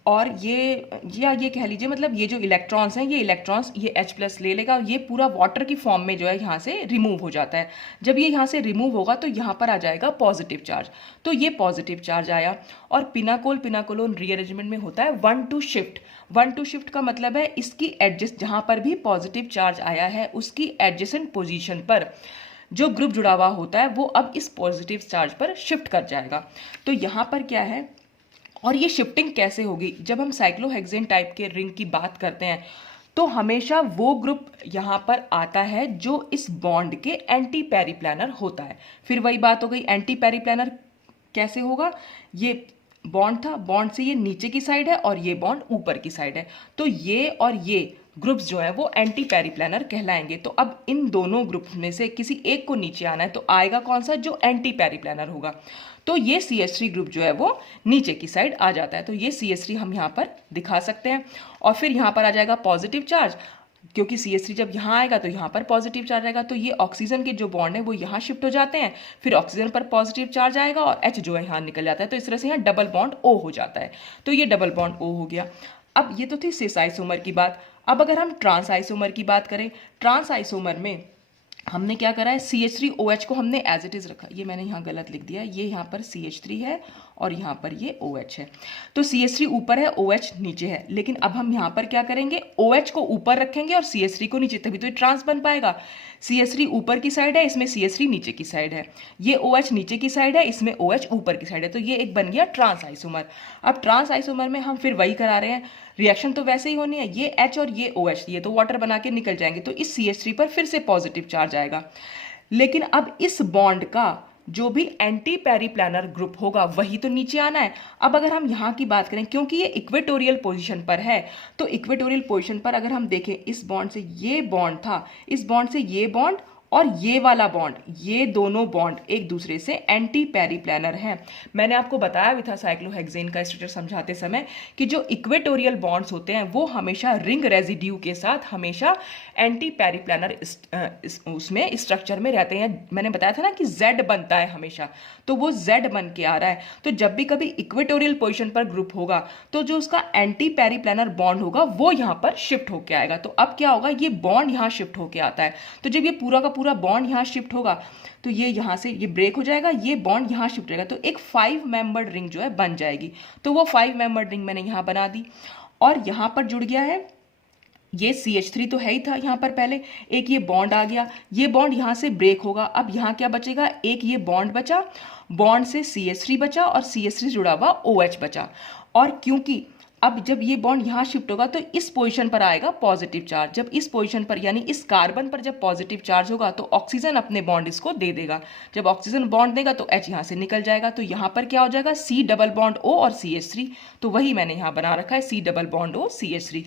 और ये कह लीजिए, मतलब ये जो इलेक्ट्रॉन्स हैं, ये इलेक्ट्रॉन्स ये H+ ले लेगा, ये पूरा वाटर की फॉर्म में जो है यहाँ से रिमूव हो जाता है। जब ये यहाँ से रिमूव होगा तो यहाँ पर आ जाएगा पॉजिटिव चार्ज, तो ये पॉजिटिव चार्ज आया। और पिनाकोलोन रीअरेंजमेंट में होता है 1-2 शिफ्ट। 1-2 शिफ्ट का मतलब है इसकी एडजस्ट, जहाँ पर भी पॉजिटिव चार्ज आया है उसकी एडजेसेंट पोजीशन पर जो ग्रुप जुड़ा हुआ होता है वो अब इस पॉजिटिव चार्ज पर शिफ्ट कर जाएगा। तो यहाँ पर क्या है, और ये शिफ्टिंग कैसे होगी, जब हम साइक्लोहेक्सेन टाइप के रिंग की बात करते हैं तो हमेशा वो ग्रुप यहाँ पर आता है जो इस बॉन्ड के एंटी पेरिप्लेनर होता है। फिर वही बात हो गई, एंटी पेरिप्लेनर कैसे होगा, ये बॉन्ड था, बॉन्ड से ये नीचे की साइड है और ये बॉन्ड ऊपर की साइड है, तो ये और ये ग्रुप्स जो है वो एंटी पेरिप्लेनर कहलाएंगे। तो अब इन दोनों ग्रुप्स में से किसी एक को नीचे आना है, तो आएगा कौन सा, जो एंटी पेरिप्लेनर होगा। तो ये CH3 ग्रुप जो है वो नीचे की साइड आ जाता है, तो ये CH3 हम यहाँ पर दिखा सकते हैं। और फिर यहाँ पर आ जाएगा पॉजिटिव चार्ज, क्योंकि CH3 जब यहाँ आएगा तो यहाँ पर पॉजिटिव चार्ज आएगा, तो ये ऑक्सीजन के जो बॉन्ड है वो यहाँ शिफ्ट हो जाते हैं, फिर ऑक्सीजन पर पॉजिटिव चार्ज आएगा और H जो है यहाँ निकल जाता है। तो इस तरह से यहाँ डबल बॉन्ड O हो जाता है, तो ये डबल बॉन्ड O हो गया। अब ये तो थी सिस आइसोमर की बात। अब अगर हम ट्रांस आइसोमर की बात करें, ट्रांस आइसोमर में हमने क्या करा है, CH3OH को हमने एज इट इज़ रखा, ये मैंने यहाँ गलत लिख दिया, ये यहाँ पर CH3 है और यहाँ पर ये OH है। तो CH3 ऊपर है, OH नीचे है, लेकिन अब हम यहाँ पर क्या करेंगे, OH को ऊपर रखेंगे और CH3 को नीचे, तभी तो ये ट्रांस बन पाएगा। CH3 ऊपर की साइड है, इसमें CH3 नीचे की साइड है, ये OH नीचे की साइड है, इसमें OH ऊपर की साइड है, तो ये एक बन गया ट्रांस आइसोमर। अब ट्रांस आइसोमर में हम फिर वही करा रहे हैं, रिएक्शन तो वैसे ही होनी है, ये H और ये OH ये तो वाटर बना के निकल जाएंगे, तो इस CH3 पर फिर से पॉजिटिव चार्ज आएगा। लेकिन अब इस बॉन्ड का जो भी एंटी पेरिप्लेनर ग्रुप होगा वही तो नीचे आना है। अब अगर हम यहाँ की बात करें, क्योंकि ये इक्वेटोरियल पोजीशन पर है, तो इक्वेटोरियल पोजीशन पर अगर हम देखें, इस बॉन्ड से ये बॉन्ड था, इस बॉन्ड से ये बॉन्ड और ये वाला बॉन्ड, ये दोनों बॉन्ड एक दूसरे से एंटी पेरिप्लेनर हैं। मैंने आपको बताया भी था साइक्लोहेक्सेन का स्ट्रक्चर समझाते समय कि जो इक्वेटोरियल बॉन्ड्स होते हैं वो हमेशा रिंग रेजिड्यू के साथ हमेशा एंटी पेरिप्लेनर उसमें स्ट्रक्चर में रहते हैं। मैंने बताया था ना कि Z बनता है हमेशा, तो वो Z बन के आ रहा है। तो जब भी कभी इक्वेटोरियल पोजीशन पर ग्रुप होगा तो जो उसका एंटी पेरिप्लेनर बॉन्ड होगा वो यहाँ पर शिफ्ट होके आएगा। तो अब क्या होगा, ये बॉन्ड यहाँ शिफ्ट होके आता है, तो जब ये पूरा का पूरा पूरा बॉन्ड यहाँ शिफ्ट होगा तो ये यहाँ से ये ब्रेक हो जाएगा, ये बॉन्ड यहाँ शिफ्ट रहेगा, तो एक 5 मेंबर्ड रिंग जो है बन जाएगी। तो वो 5 मेंबर्ड रिंग मैंने यहाँ बना दी और यहाँ पर जुड़ गया है ये CH3 तो है ही था यहाँ पर पहले, एक ये बॉन्ड आ गया, ये बॉन्ड यहाँ से ब्रेक होगा। अब यहाँ क्या बचेगा, एक ये बॉन्ड बचा, बॉन्ड से CH3 बचा और CH3 जुड़ा हुआ OH बचा। और क्योंकि अब जब ये बॉन्ड यहाँ शिफ्ट होगा तो इस पोजीशन पर आएगा पॉजिटिव चार्ज। जब इस पोजीशन पर यानी इस कार्बन पर जब पॉजिटिव चार्ज होगा तो ऑक्सीजन अपने बॉन्ड इसको दे देगा। जब ऑक्सीजन बॉन्ड देगा तो H यहाँ से निकल जाएगा, तो यहाँ पर क्या हो जाएगा C डबल बॉन्ड O और CH3। तो वही मैंने यहाँ बना रखा है C double bond O CH3।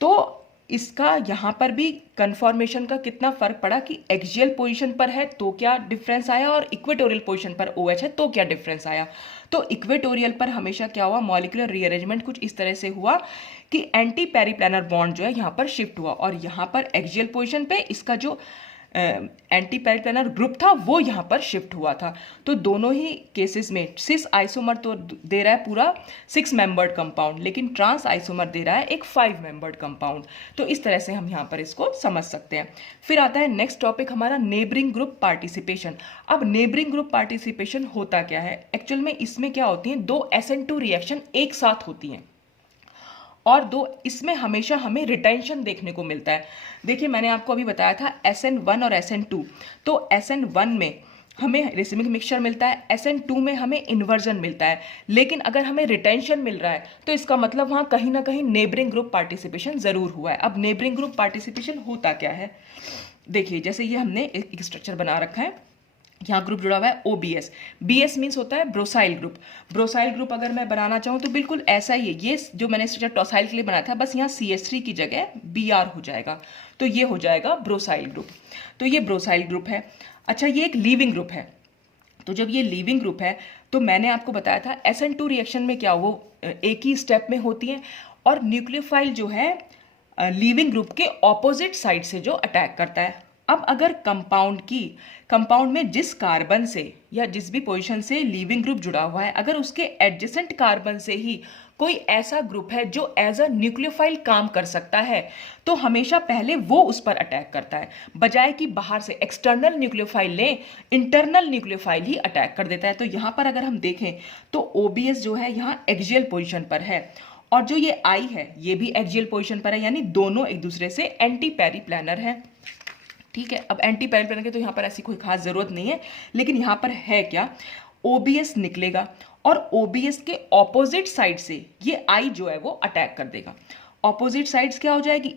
तो इसका यहाँ पर भी कन्फॉर्मेशन का कितना फर्क पड़ा कि एक्सियल पोजीशन पर है तो क्या डिफरेंस आया और इक्वेटोरियल पोजीशन पर OH है तो क्या डिफरेंस आया। तो इक्वेटोरियल पर हमेशा क्या हुआ, मॉलिक्यूलर रीअरेंजमेंट कुछ इस तरह से हुआ कि एंटी पेरिप्लानर बॉन्ड जो है यहाँ पर शिफ्ट हुआ और यहाँ पर एक्सियल पोजीशन पे इसका जो एंटी पेरिप्लानर ग्रुप था वो यहाँ पर शिफ्ट हुआ था। तो दोनों ही केसेस में सिस आइसोमर तो दे रहा है पूरा 6 मेंबर्ड कंपाउंड, लेकिन ट्रांस आइसोमर दे रहा है एक 5 मेंबर्ड कंपाउंड। तो इस तरह से हम यहाँ पर इसको समझ सकते हैं। फिर आता है नेक्स्ट टॉपिक हमारा नेबरिंग ग्रुप पार्टिसिपेशन। अब नेबरिंग ग्रुप पार्टिसिपेशन होता क्या है, एक्चुअल में इसमें क्या होती है, 2 SN2 रिएक्शन एक साथ होती हैं और इसमें हमेशा हमें रिटेंशन देखने को मिलता है। देखिए मैंने आपको अभी बताया था SN1 और SN2, तो SN1 में हमें रेसिमिक मिक्सचर मिलता है, SN2 में हमें इन्वर्जन मिलता है। लेकिन अगर हमें रिटेंशन मिल रहा है तो इसका मतलब वहाँ कहीं ना कहीं नेबरिंग ग्रुप पार्टिसिपेशन ज़रूर हुआ है। अब नेबरिंग ग्रुप पार्टिसिपेशन होता क्या है, देखिए जैसे ये हमने एक स्ट्रक्चर बना रखा है, यहाँ ग्रुप जुड़ा हुआ है OBS। BS मीन्स होता है ब्रोसाइल ग्रुप। ब्रोसाइल ग्रुप अगर मैं बनाना चाहूँ तो बिल्कुल ऐसा ही है, ये जो मैंने स्ट्रक्चर टॉसाइल के लिए बनाया था बस यहाँ CH3 की जगह Br हो जाएगा, तो ये हो जाएगा ब्रोसाइल ग्रुप। तो ये ब्रोसाइल ग्रुप है। अच्छा ये एक लीविंग ग्रुप है, तो जब ये लीविंग ग्रुप है तो मैंने आपको बताया था SN2 रिएक्शन में क्या वो एक ही स्टेप में होती है और न्यूक्लियोफाइल जो है लीविंग ग्रुप के ऑपोजिट साइड से जो अटैक करता है। अब अगर कंपाउंड में जिस कार्बन से या जिस भी पोजीशन से लीविंग ग्रुप जुड़ा हुआ है, अगर उसके एडजेसेंट कार्बन से ही कोई ऐसा ग्रुप है जो एज अ न्यूक्लियोफाइल काम कर सकता है तो हमेशा पहले वो उस पर अटैक करता है, बजाय कि बाहर से एक्सटर्नल न्यूक्लियोफाइल ले इंटरनल न्यूक्लियोफाइल ही अटैक कर देता है। तो यहाँ पर अगर हम देखें तो OBS जो है यहाँ एक्सियल पोजीशन पर है और जो ये I है ये भी एक्सियल पोजीशन पर है, यानी दोनों एक दूसरे से एंटी पेरिप्लानर है। ठीक है, अब एंटी पेरिप्लानर की तो यहाँ पर ऐसी कोई खास जरूरत नहीं है, लेकिन यहाँ पर है क्या, OBS निकलेगा और OBS के ऑपोजिट साइड से ये I जो है वो अटैक कर देगा। ऑपोजिट साइड्स क्या हो जाएगी,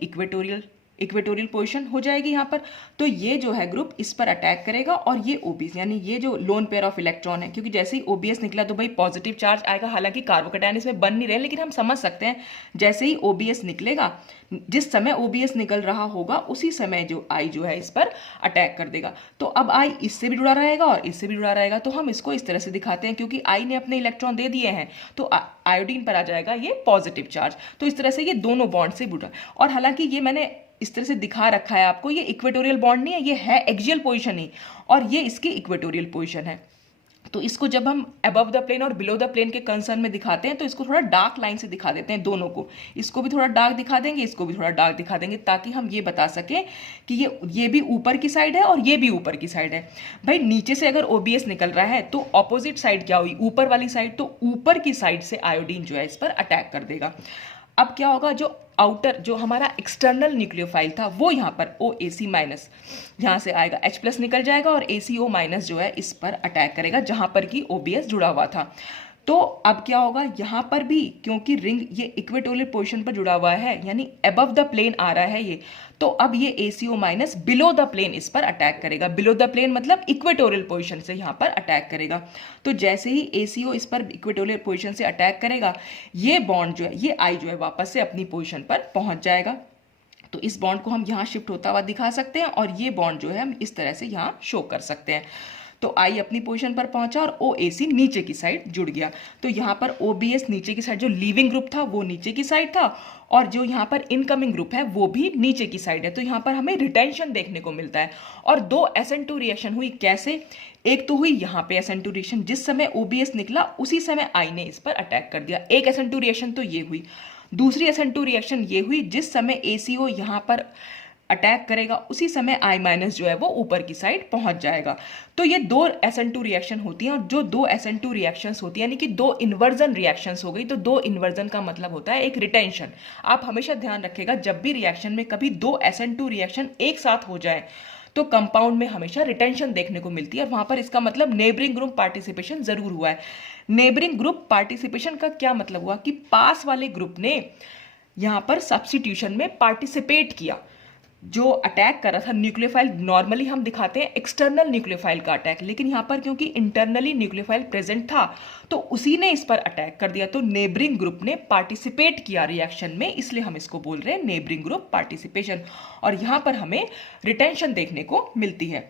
इक्वेटोरियल पोजीशन हो जाएगी यहाँ पर। तो ये जो है ग्रुप इस पर अटैक करेगा और ये OBS यानी ये जो लोन पेयर ऑफ इलेक्ट्रॉन है, क्योंकि जैसे ही OBS निकला तो भाई पॉजिटिव चार्ज आएगा, हालांकि कार्बोकैटायन इसमें बन नहीं रहे, लेकिन हम समझ सकते हैं जैसे ही OBS निकलेगा, जिस समय OBS निकल रहा होगा उसी समय जो I जो है इस पर अटैक कर देगा। तो अब I इससे भी जुड़ा रहेगा और इससे भी जुड़ा रहेगा, तो हम इसको इस तरह से दिखाते हैं क्योंकि I ने अपने इलेक्ट्रॉन दे दिए हैं तो आयोडीन पर आ जाएगा ये पॉजिटिव चार्ज। तो इस तरह से ये दोनों बॉन्ड से जुड़ा, और हालांकि ये मैंने इस तरह से दिखा रखा है आपको, ये इक्वेटोरियल बॉन्ड नहीं है, ये है एक्सियल पोजीशन ही और ये इसकी इक्वेटोरियल पोजीशन है। तो इसको जब हम अबव द प्लेन और बिलो द प्लेन के कंसर्न में दिखाते हैं तो इसको थोड़ा डार्क लाइन से दिखा देते हैं, दोनों को, इसको भी थोड़ा डार्क दिखा देंगे, इसको भी थोड़ा डार्क दिखा देंगे, ताकि हम ये बता सकें कि ये भी ऊपर की साइड है और ये भी ऊपर की साइड है। भाई नीचे से अगर OBS निकल रहा है तो ऑपोजिट साइड क्या हुई, ऊपर वाली साइड, तो ऊपर की साइड से आयोडीन जो है इस पर अटैक कर देगा। अब क्या होगा, जो आउटर जो हमारा एक्सटर्नल न्यूक्लियोफाइल था वो यहाँ पर OAC माइनस यहाँ से आएगा, H प्लस निकल जाएगा और ACO माइनस जो है इस पर अटैक करेगा जहाँ पर कि OBS जुड़ा हुआ था। तो अब क्या होगा, यहाँ पर भी क्योंकि रिंग ये इक्वेटोरियल पोजीशन पर जुड़ा हुआ है यानी अबव द प्लेन आ रहा है ये, तो अब ये ACO minus below the plane इस पर अटैक करेगा। बिलो द प्लेन मतलब इक्वेटोरियल पोजीशन से यहाँ पर अटैक करेगा। तो जैसे ही ACO इस पर इक्वेटोरियल पोजीशन से अटैक करेगा, ये बॉन्ड जो है ये I जो है वापस से अपनी पोजीशन पर पहुंच जाएगा। तो इस बॉन्ड को हम यहाँ शिफ्ट होता हुआ दिखा सकते हैं और ये बॉन्ड जो है हम इस तरह से यहाँ शो कर सकते हैं। तो I अपनी पोजीशन पर पहुंचा और OAC नीचे की साइड जुड़ गया। तो यहाँ पर OBS नीचे की साइड, जो लीविंग ग्रुप था वो नीचे की साइड था और जो यहाँ पर इनकमिंग ग्रुप है वो भी नीचे की साइड है। तो यहाँ पर हमें रिटेंशन देखने को मिलता है। और 2 SN2 रिएक्शन हुई, कैसे, एक तो हुई यहाँ पे SN2 रिएक्शन, जिस समय OBS निकला उसी समय I ने इस पर अटैक कर दिया। एक SN2 रिएक्शन तो ये हुई। दूसरी SN2 रिएक्शन ये हुई जिस समय ACO यहाँ पर अटैक करेगा उसी समय I माइनस जो है वो ऊपर की साइड पहुंच जाएगा। तो ये दो SN2 रिएक्शन होती हैं, और जो दो SN2 रिएक्शंस होती हैं यानी कि दो इन्वर्जन रिएक्शंस हो गई। तो दो इन्वर्जन का मतलब होता है एक रिटेंशन। आप हमेशा ध्यान रखिएगा, जब भी रिएक्शन में कभी दो SN2 रिएक्शन एक साथ हो जाए तो कंपाउंड में हमेशा रिटेंशन देखने को मिलती है, और वहां पर इसका मतलब नेबरिंग ग्रुप पार्टिसिपेशन जरूर हुआ है। नेबरिंग ग्रुप पार्टिसिपेशन का क्या मतलब हुआ कि पास वाले ग्रुप ने यहां पर सब्स्टिट्यूशन में पार्टिसिपेट किया। जो अटैक कर रहा था न्यूक्लियोफाइल, नॉर्मली हम दिखाते हैं एक्सटर्नल न्यूक्लियोफाइल का अटैक, लेकिन यहां पर क्योंकि इंटरनली न्यूक्लियोफाइल प्रेजेंट था तो उसी ने इस पर अटैक कर दिया। तो नेबरिंग ग्रुप ने पार्टिसिपेट किया रिएक्शन में, इसलिए हम इसको बोल रहे हैं नेबरिंग ग्रुप पार्टिसिपेशन, और यहां पर हमें रिटेंशन देखने को मिलती है।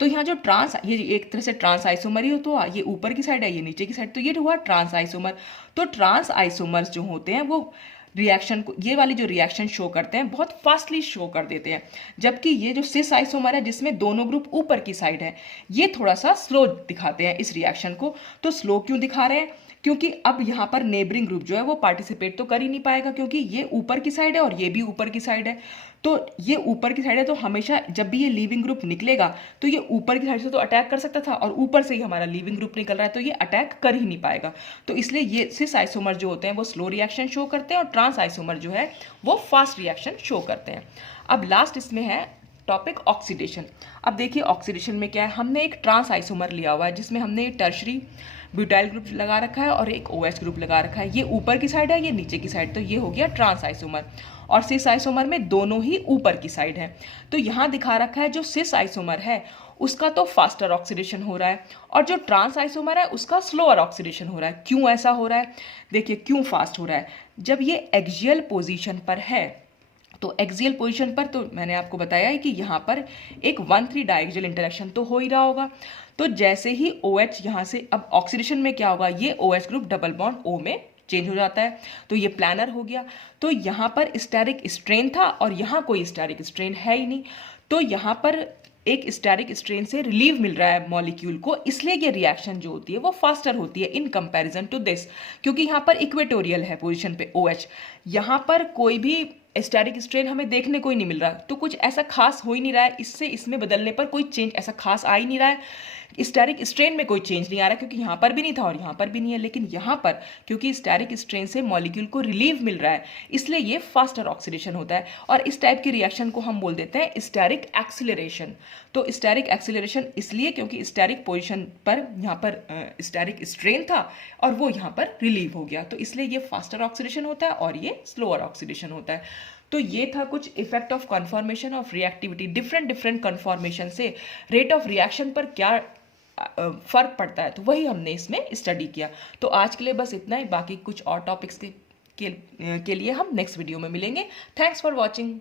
तो यहाँ जो ये एक तरह से ट्रांस आइसोमर ही हो, तो ये ऊपर की साइड है, ये नीचे की साइड, तो ये हुआ ट्रांस आइसोमर। तो ट्रांस आइसोमर्स जो होते हैं वो रिएक्शन को, ये वाली जो रिएक्शन शो करते हैं बहुत फास्टली शो कर देते हैं, जबकि ये जो सिस आइसोमर है जिसमें दोनों ग्रुप ऊपर की साइड है, ये थोड़ा सा स्लो दिखाते हैं इस रिएक्शन को। तो स्लो क्यों दिखा रहे हैं? क्योंकि अब यहाँ पर नेबरिंग ग्रुप जो है वो पार्टिसिपेट तो कर ही नहीं पाएगा, क्योंकि ये ऊपर की साइड है और ये भी ऊपर की साइड है। तो ये ऊपर की साइड है, तो हमेशा जब भी ये लीविंग ग्रुप निकलेगा तो ये ऊपर की साइड से तो अटैक कर सकता था, और ऊपर से ही हमारा लीविंग ग्रुप निकल रहा है तो ये अटैक कर ही नहीं पाएगा। तो इसलिए ये सिस आइसोमर जो होते हैं वो स्लो रिएक्शन शो करते हैं, और ट्रांस आइसोमर जो है वो फास्ट रिएक्शन शो करते हैं। अब लास्ट इसमें है टॉपिक ऑक्सीडेशन। अब देखिए ऑक्सीडेशन में क्या है, हमने एक ट्रांस आइसोमर लिया हुआ है जिसमें हमने टर्शरी ब्यूटाइल ग्रुप लगा रखा है और एक OH ग्रुप लगा रखा है। ये ऊपर की साइड है, ये नीचे की साइड, तो ये हो गया ट्रांस आइसोमर। और सिस आइसोमर में दोनों ही ऊपर की साइड है। तो यहाँ दिखा रखा है जो सिस आइसोमर है उसका तो फास्टर ऑक्सीडेशन हो रहा है, और जो ट्रांस आइसोमर है उसका स्लोअर ऑक्सीडेशन हो रहा है। क्यों ऐसा हो रहा है? देखिए क्यों फास्ट हो रहा है, जब ये एक्सियल पोजीशन पर है, तो एक्सियल पोजीशन पर तो मैंने आपको बताया है कि यहाँ पर एक 1,3 डायएक्सियल इंटरेक्शन तो हो ही रहा होगा। तो जैसे ही OH यहाँ से, अब ऑक्सीडेशन में क्या होगा, ये OH group double bond O में चेंज हो जाता है, तो ये प्लानर हो गया। तो यहाँ पर स्टेरिक स्ट्रेन था और यहाँ कोई स्टेरिक स्ट्रेन है ही नहीं, तो यहाँ पर एक स्टेरिक स्ट्रेन से रिलीव मिल रहा है मॉलिक्यूल को, इसलिए ये रिएक्शन जो होती है वो फास्टर होती है इन कंपैरिजन टू दिस, क्योंकि यहाँ पर इक्वेटोरियल है पोजीशन पे OH, यहाँ पर कोई भी स्टेरिक स्ट्रेन हमें देखने को ही नहीं मिल रहा, तो कुछ ऐसा खास हो ही नहीं रहा है, इससे इसमें बदलने पर कोई चेंज ऐसा खास आ ही नहीं रहा है। स्टेरिक स्ट्रेन में कोई चेंज नहीं आ रहा क्योंकि यहाँ पर भी नहीं था और यहाँ पर भी नहीं है, लेकिन यहाँ पर क्योंकि स्टेरिक स्ट्रेन से मॉलिक्यूल को रिलीव मिल रहा है इसलिए ये फास्टर ऑक्सीडेशन होता है, और इस टाइप की रिएक्शन को हम बोल देते हैं स्टेरिक एक्सीलरेशन। तो स्टेरिक एक्सीलरेशन इसलिए क्योंकि स्टेरिक पोजीशन पर यहाँ पर स्टेरिक स्ट्रेन था और वो यहाँ पर रिलीव हो गया, तो इसलिए ये फास्टर ऑक्सीडेशन होता है और ये स्लोअर ऑक्सीडेशन होता है। तो ये था कुछ effect of conformation of reactivity, different conformation से रेट ऑफ रिएक्शन पर क्या फर्क पड़ता है, तो वही हमने इसमें स्टडी किया। तो आज के लिए बस इतना ही, बाकी कुछ और टॉपिक्स के लिए हम नेक्स्ट वीडियो में मिलेंगे। Thanks for watching.